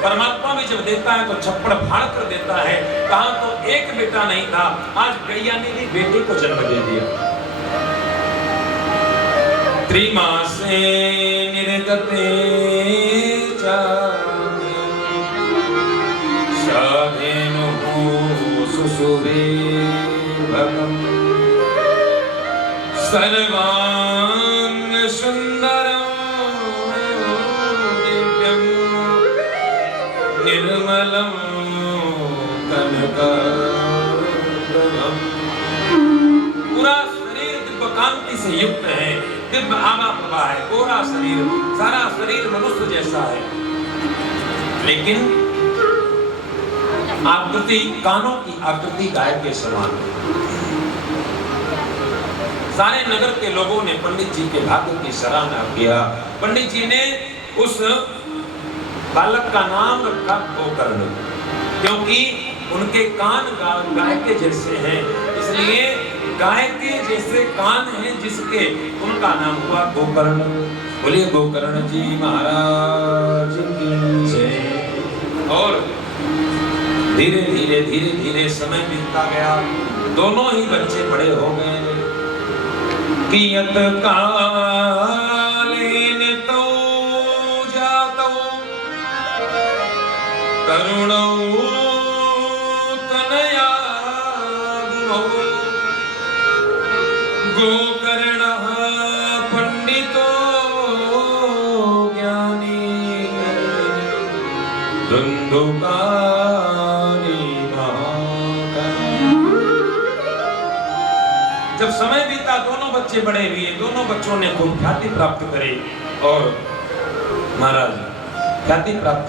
परमात्मा भी जब देता है तो छप्पड़ फाड़ कर देता है। कहा तो एक बेटा नहीं था, आज गैया ने भी बेटे को जन्म दे दिया। त्रिमासे निर्गते शाधेनुः सुसुवे भगम् सर्वांग सुंदरं दिव्यं निर्मलं कनकाभरणम्। पूरा शरीर दिव्य कांति से युक्त है, दिव्य आभा प्रभा है, गोरा शरीर, सारा शरीर मनुष्य जैसा है, लेकिन आकृति, कानों की आकृति गाय के समान है। सारे नगर के लोगों ने पंडित जी के भाग्य की सराहना किया। पंडित जी ने उस बालक का नाम रखा गोकर्ण, क्योंकि उनके कान गाय के जैसे हैं, इसलिए गाय के जैसे कान हैं जिसके, उनका नाम हुआ गोकर्ण। बोलिए गोकर्ण जी महाराज की जय। और धीरे धीरे समय बीतता गया, दोनों ही बच्चे बड़े हो गए। कियत कालेन तो जातो करुणौ तनया गुणौ गोकर्णः पंडितो ज्ञानी धुंधुकारी। जब समय बीता, दोनों बच्चे बड़े हुए, दोनों बच्चों ने खूब ख्याति प्राप्त करी। और महाराज ख्याति प्राप्त,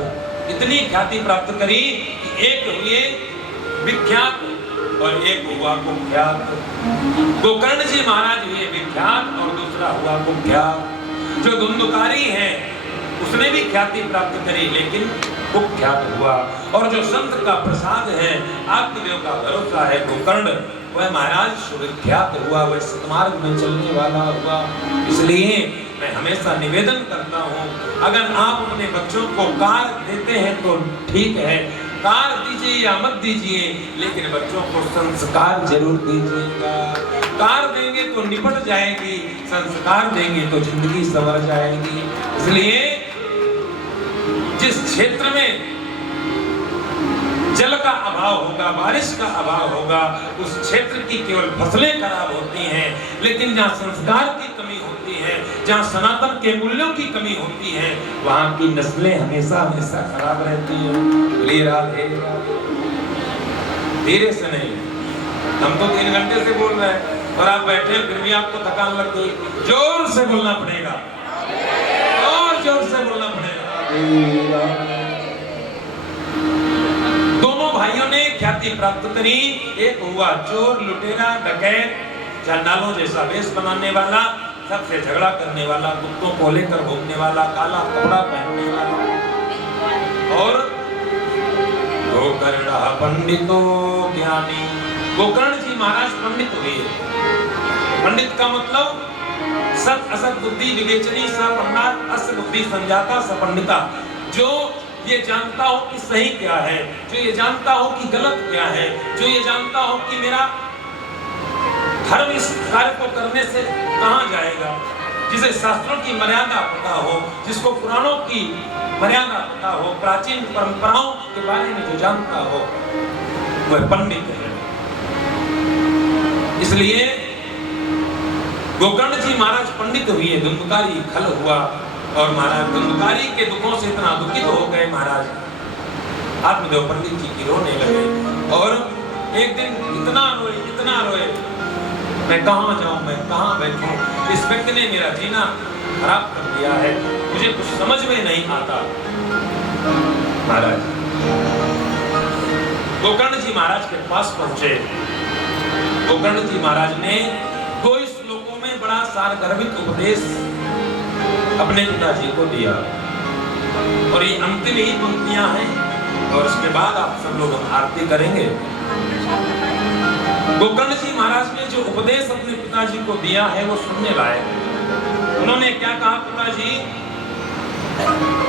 इतनी ख्याति प्राप्त करी कि एक हुए विख्यात और एक हुआ कुख्यात। गोकर्ण जी महाराज हुए विख्यात और दूसरा हुआ कुख्यात। जो धुंधुकारी है उसने भी ख्याति प्राप्त करी लेकिन कुख्यात हुआ। और जो संत का प्रसाद है, आत्मदेव का भरोसा है गोकर्ण, वह महाराज सुविख्यात हुआ, वह सतमार्ग में चलने वाला हुआ। इसलिए मैं हमेशा निवेदन करता हूँ, अगर आप अपने बच्चों को कार देते हैं तो ठीक है, कार दीजिए या मत दीजिए, लेकिन बच्चों को संस्कार जरूर दीजिएगा। कार देंगे तो निपट जाएगी, संस्कार देंगे तो जिंदगी संवर जाएगी। इसलिए जिस क्षेत्र में जल का अभाव होगा, बारिश का अभाव होगा, उस क्षेत्र की केवल फसलें खराब होती हैं। लेकिन जहाँ संस्कार की कमी होती है, जहाँ सनातन के मूल्यों की कमी होती है, वहाँ की नस्लें हमेशा हमेशा खराब रहती है। राधे धीरे से नहीं, हम तो 3 घंटे से बोल रहे हैं और आप बैठे फिर भी आपको थकान लग गई। जोर से बोलना पड़ेगा और जोर से बोलना पड़ेगा। दोनों भाइयों ने ख्याति प्राप्त करी। एक हुआ चोर, लुटेरा, डकैत, चंडालों जैसा वेश बनाने वाला, सबसे झगड़ा करने वाला, कुत्तों को लेकर घूमने वाला, काला कपड़ा पहनने वाला। और गोकर्ण पंडितो ज्ञानी। गोकर्ण जी महाराज पंडित हुए। पंडित का मतलब सत असत बुद्धि विवेचनी स पंडित, अस बुद्धि संजाता स पंडिता। जो ये जानता हो कि सही क्या है, जो ये जानता हो कि गलत क्या है, जो ये जानता हो कि मेरा धर्म इस कार्य को करने से कहां जाएगा, जिसे शास्त्रों की मर्यादा पता हो, जिसको पुराणों की मर्यादा पता हो, प्राचीन परंपराओं के बारे में जो जानता हो, वह पंडित है। इसलिए गोकर्ण जी महाराज पंडित हुए, धुंधकारी खल हुआ और महाराज धुंधकारी के दुखों से इतना दुखित हो गए महाराज, आत्मदेव पंडित जी की रोने लगे। और एक दिन इतना रोए, मैं कहाँ जाऊं, मैं कहाँ बैठूं, इस व्यक्ति ने मेरा जीना खराब कर दिया है, मुझे कुछ समझ में नहीं आता। महाराज गोकर्ण जी महाराज के पास पहुंचे। गोकर्ण जी महाराज ने 2 श्लोकों में बड़ा सारगर्भित उपदेश अपने पिताजी को दिया और ये अंतिम ही पंक्तियां हैं और उसके बाद आप सब लोग हम आरती करेंगे। गोकर्ण जी महाराज ने जो उपदेश अपने पिताजी को दिया है वो सुनने लायक। उन्होंने क्या कहा, पिताजी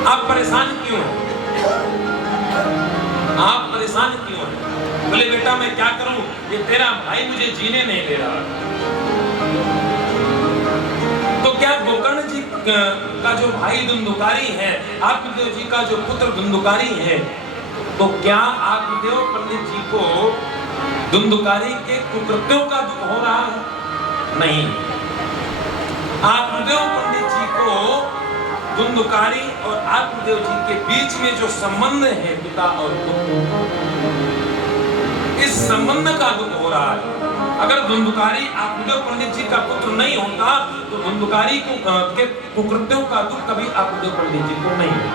आप परेशान क्यों हैं? आप परेशान क्यों हैं? बोले बेटा मैं क्या करूं, ये तेरा भाई मुझे जीने नहीं दे रहा। तो क्या गोकर्ण जी का जो भाई धुंधुकारी है, आत्मदेव जी का जो पुत्र धुंधुकारी है, तो क्या आत्मदेव पंडित जी को धुंधुकारी के कुकृत्यों का दुख हो रहा है? नहीं, आत्मदेव पंडित जी को धुंधुकारी और आत्मदेव जी के बीच में जो संबंध है पिता और पुत्र, इस संबंध का दुख हो रहा है। अगर धुंधुकारी आत्मदेव पंडित जी का पुत्र नहीं होता तो धुंधुकारी के कुकृत्यों का दुख कभी आत्मदेव पंडित जी को नहीं होता।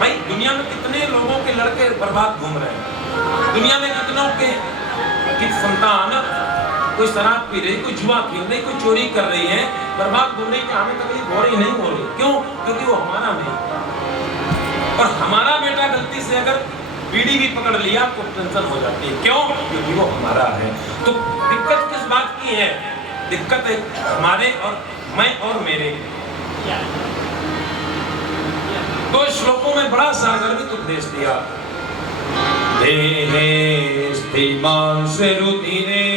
भाई दुनिया में कितने लोगों के लड़के बर्बाद घूम रहे हैं, दुनिया में कितनों के संतान, कोई शराब पी रही, कोई जुआ खेल रही, कोई चोरी कर रही है, बर्बाद घूम रही, कि हमें तकलीफ हो रही नहीं हो रही? क्यों? क्योंकि वो हमारा नहीं। और हमारा बेटा गलती से अगर बीड़ी भी पकड़ लिया आपको टेंशन हो जाती है। क्यों? क्योंकि वो हमारा है। तो दिक्कत किस बात की है? दिक्कत है हमारे और मैं और मेरे। 2 श्लोकों में बड़ा सारगर्भित उपदेश दिया। देहे स्थिमांस रुधिरे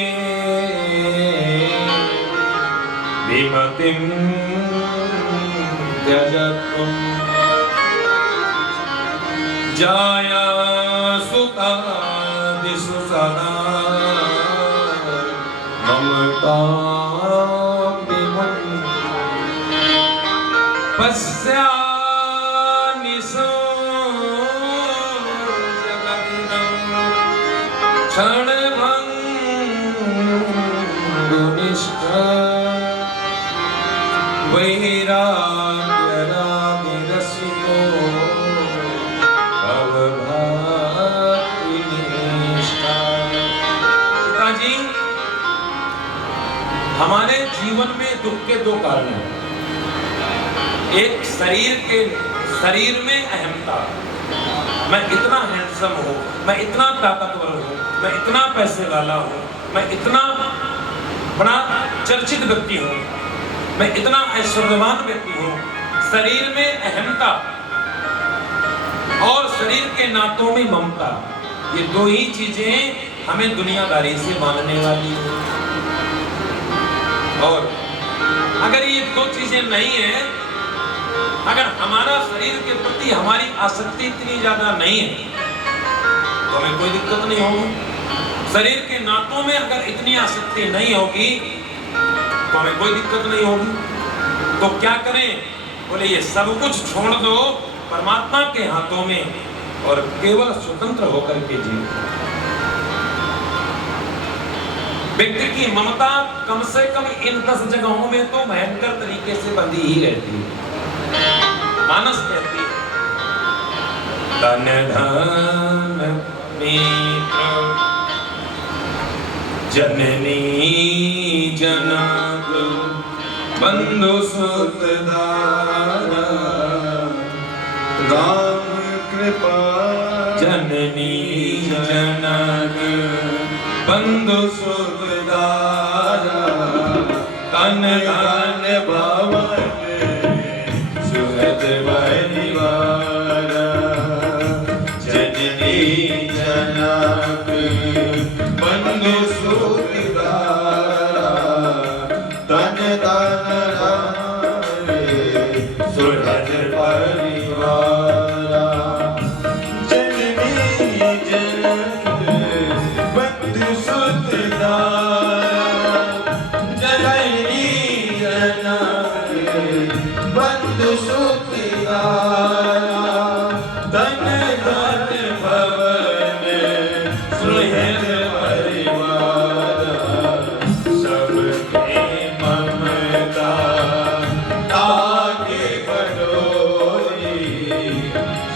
विमतिं त्यजत्वं जाया सुता दिशु सदा ममता विमं पश्यामि जगदिदं क्षणभङ्गुनिष्ठा वैराग्यरागरसिको भवभक्तिनिष्ठा। जी, हमारे जीवन में दुख के दो कारण हैं। एक शरीर में अहमता, मैं इतना हैंडसम हूँ, मैं इतना ताकतवर हूँ, मैं इतना पैसे वाला हूँ, मैं इतना बड़ा चर्चित व्यक्ति हूँ, मैं इतना ऐश्वर्यवान व्यक्ति हूँ। शरीर में अहमता और शरीर के नातों में ममता, ये दो ही चीजें हमें दुनियादारी से मानने वाली है। और अगर ये दो चीजें नहीं है, अगर हमारा शरीर के प्रति हमारी आसक्ति इतनी ज्यादा नहीं है तो हमें कोई दिक्कत नहीं होगी। शरीर के नातों में अगर इतनी आसक्ति नहीं होगी तो हमें कोई दिक्कत नहीं होगी। तो क्या करें? बोले ये सब कुछ छोड़ दो परमात्मा के हाथों में और केवल स्वतंत्र होकर के जियो। व्यक्ति की ममता कम से कम इन 10 जगहों में तो भयंकर तरीके से बंधी ही रहती है। मानस कहती है, तन धन मित्र जननी जनक बंधु सुत दारा, राम कृपा जननी जनक बंधु सुत दारा, तन धन भवन सुहृद परिवार, जननी जनक बंधु सुत दारा, तन तन सुहृद परिवारा, जननी जनक बंधु सुत दारा, जननी जनक बंधु सुत दारा, तन तन भवन सुहृद परिवारा, सबके ममता ताके बडोरी,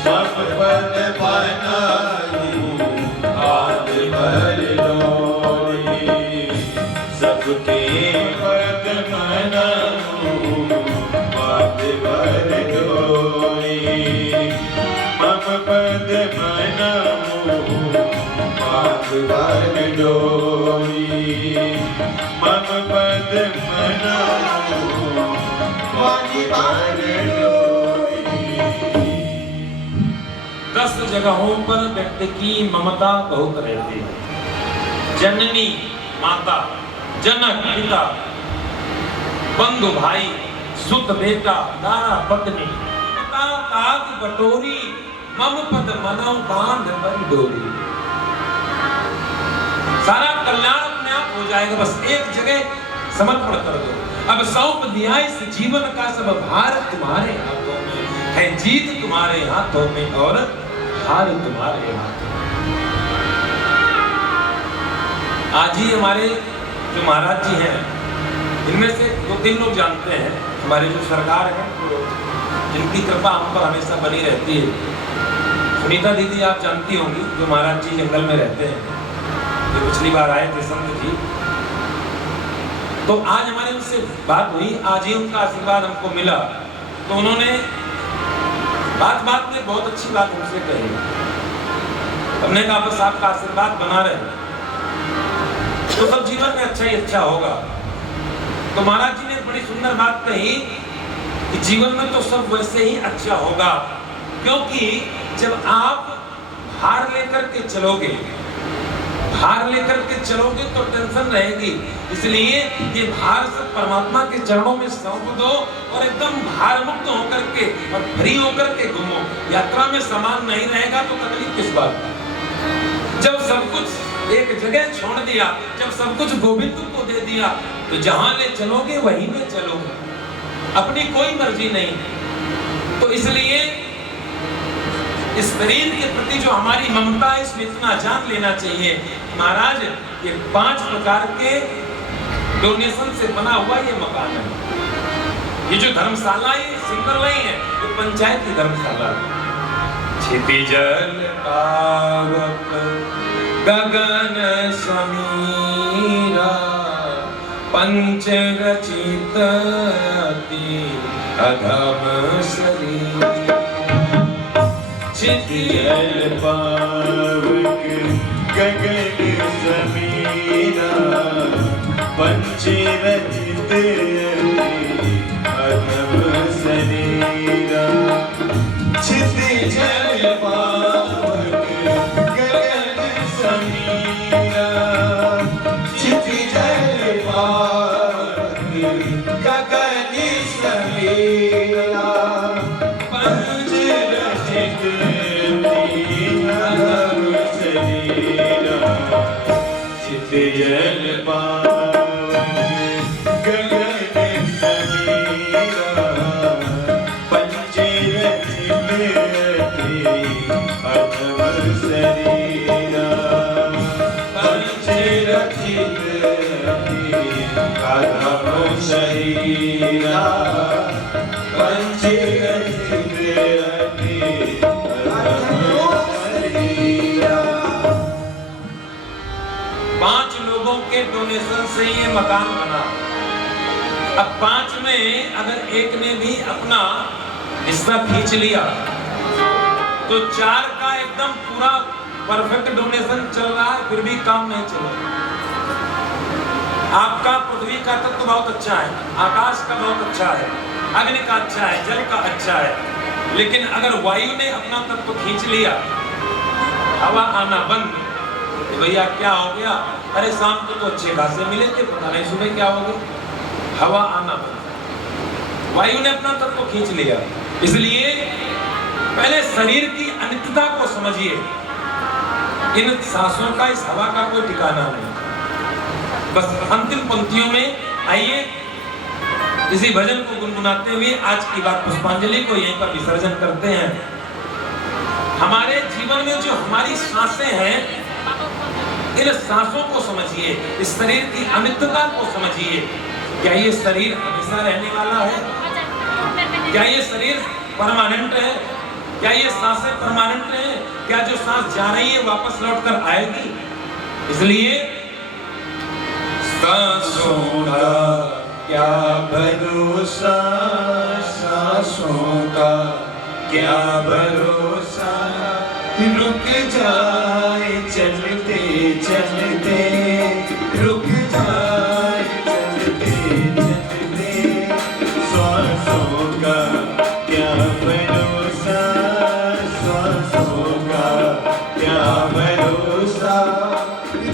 सब पद बनाई हाथ भर डोरी, सबके पद मनाऊं हाथ भर डोरी, मम पद मनाऊं हाथ भर डोरी, मम पद मनाऊं हाथ भर डोरी। 10 जगहों पर व्यक्ति की ममता बहुत रहती है। जननी माता, जनक पिता, बंधु भाई, सुत बेटा, दारा पत्नी, पिता ताक बटोरी, मम पद मनौ बांध बन डोरी। सारा कल्याण अपने आप हो जाएगा, बस एक जगह समर्पण कर दो। अब सौंप दिया इस जीवन का सब भार तुम्हारे हाथों में है, जीत तुम्हारे हाथों में और हार तुम्हारे हाथों में। आज ही हमारे जो महाराज जी हैं, इनमें से 2-3 लोग जानते हैं, हमारे जो सरकार है जिनकी कृपा हम पर हमेशा बनी रहती है। सुनीता दीदी आप जानती होंगी, जो महाराज जी जंगल में रहते हैं, जो पिछली बार आए थे संत जी। तो आज हमारे उनसे बात हुई, आज ही उनका आशीर्वाद हमको मिला। तो उन्होंने बात में बहुत अच्छी बात हमसे कही। हमने कहा बस आपका आशीर्वाद बना रहे तो सब जीवन में अच्छा ही अच्छा होगा। तो महाराज जी ने बड़ी सुंदर बात कही कि जीवन में तो सब वैसे ही अच्छा होगा, क्योंकि जब आप भार लेकर के चलोगे तो टेंशन रहेगी। इसलिए ये भार सब परमात्मा के चरणों में सौंप दो और एकदम भार मुक्त होकर के और फ्री होकर के घूमो। यात्रा में सामान नहीं रहेगा तो तकलीफ किस बात की? जब सब कुछ एक जगह छोड़ दिया, जब सब कुछ गोविंद को दे दिया, तो जहां ले चलोगे वहीं में चलोगे, अपनी कोई मर्जी नहीं। तो इसलिए इस शरीर के प्रति जो हमारी ममता है, इसमें इतना जान लेना चाहिए। महाराज ये 5 प्रकार के डोनेशन से बना हुआ ये मकान है। ये जो धर्मशाला है सिंगल नहीं है, ये पंचायत की धर्मशाला है। क्षितिजल पावक गगन समीर पंच रचित अति अधम शरीर चितियल पावक गगन समीरा पंच रचित अधम शरीरा चितियल पावक गगन समीरा चितियल पावक गगन समीरा पंच रचित अधम शरीरा चितियल पावक गगन समीरा पंच रचित अधम शरीरा पंच रचित अधम शरीरा पंच रचित पांच लोगों के डोनेशन से ये मकान बना। अब पांच में अगर एक ने भी अपना हिस्सा खींच लिया तो चार का एकदम पूरा परफेक्ट डोनेशन चल रहा है, फिर भी काम नहीं चल रहा। आपका पृथ्वी का तत्व बहुत अच्छा है, आकाश का बहुत अच्छा है, अग्नि का अच्छा है, जल का अच्छा है, लेकिन अगर वायु ने अपना तत्व खींच लिया, हवा आना बंद, तो भैया क्या हो गया? अरे शाम को तो अच्छे खासे मिले थे, पता नहीं सुबह क्या हो गया, हवा आना बंद। वायु ने अपना तत्व खींच लिया। इसलिए पहले शरीर की अनित्यता को समझिए। इन सांसों का, इस हवा का कोई ठिकाना नहीं। बस अंतिम पंक्तियों में आइए इसी भजन को गुनगुनाते हुए आज की बात पुष्पांजलि को यहीं पर विसर्जन करते हैं। हमारे जीवन में जो हमारी सांसें हैं, इन सांसों को समझिए, इस शरीर की अनित्यता को समझिए। क्या ये शरीर हमेशा रहने वाला है? क्या ये शरीर परमानेंट है? क्या ये सांसें परमानेंट हैं? क्या जो सांस जा रही है वापस लौट कर आएगी? इसलिए सांसों का क्या भरोसा, सांसों का क्या भरोसा, रुक जाए चलते चलते, रुक जाए चलते चलते, सांसों का क्या भरोसा, सांसों का क्या भरोसा,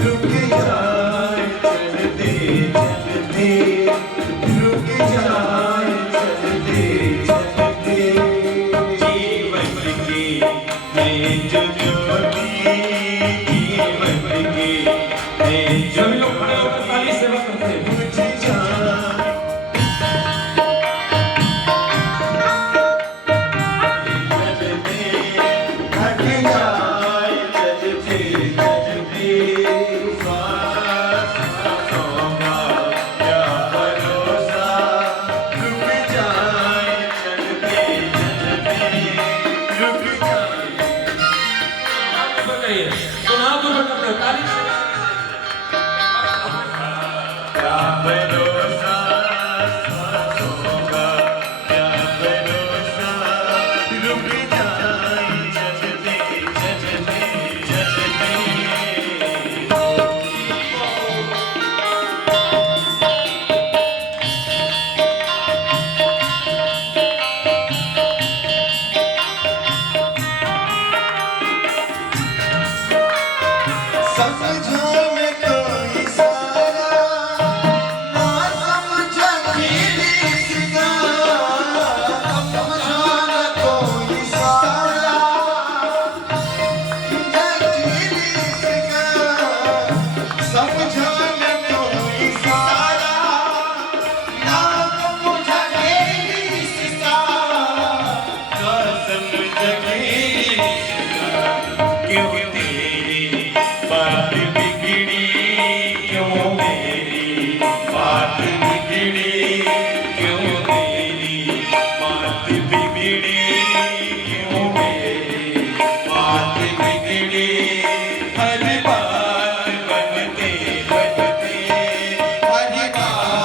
रुक जाए चलते चलते, रुक जाए चलते चलते, जीवन की है जो ज्योति, जीवन की है जो सभी लोग खड़े होकर ताली से वक्त करते हैं। बुझ जाए चलते, हट जाए चलते चलते, सांसों का क्या भरोसा, रुक जाए चलते चलते, रुक जाए बताइए, सुना तो बता ताली से। क्या भरोसा, सांसों का क्या भरोसा, रुक जाए चलते चलते चलते। समझो में कोई सारा, ना समझो किसका, समझो में कोई सारा, किसका, समझो में कोई सारा, ना समझो किसका, ना समझो किसका, क्यों तेरी बात बिगड़ी, क्यों मेरी बात बिगड़ी, क्यों तेरी बात बिगड़ी, क्यों मेरी बात बिगड़ी, हर बात बनते बनते, हर बात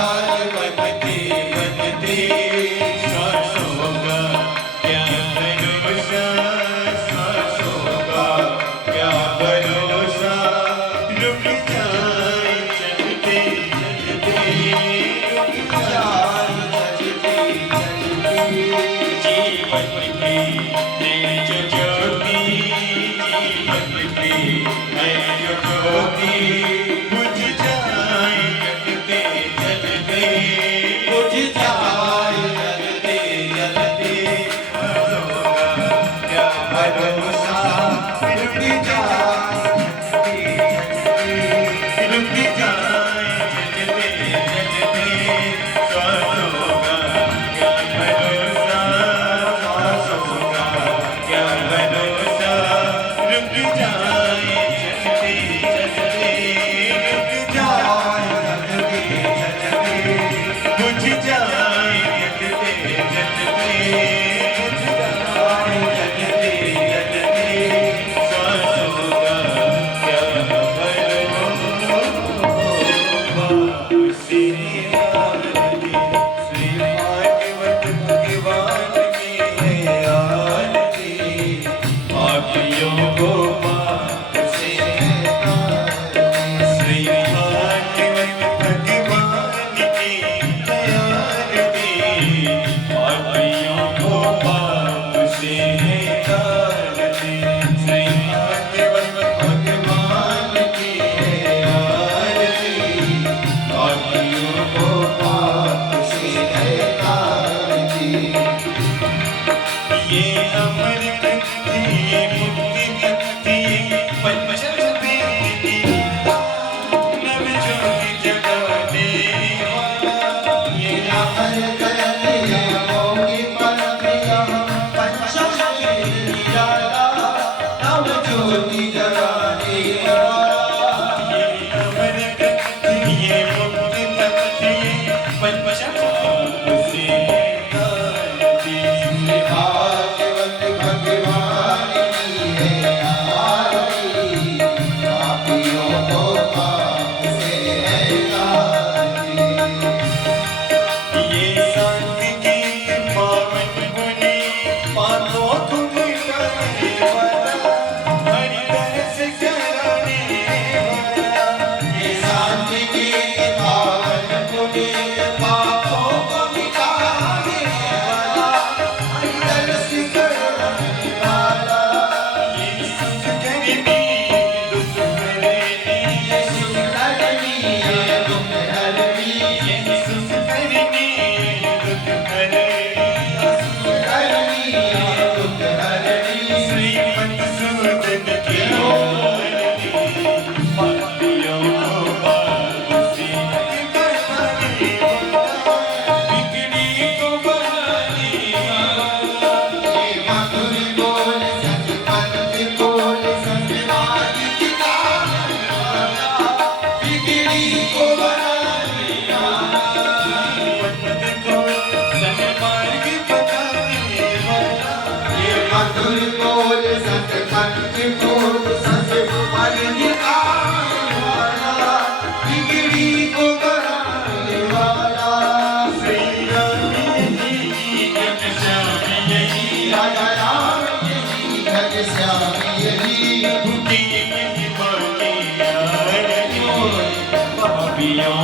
पापियों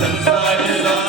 संसार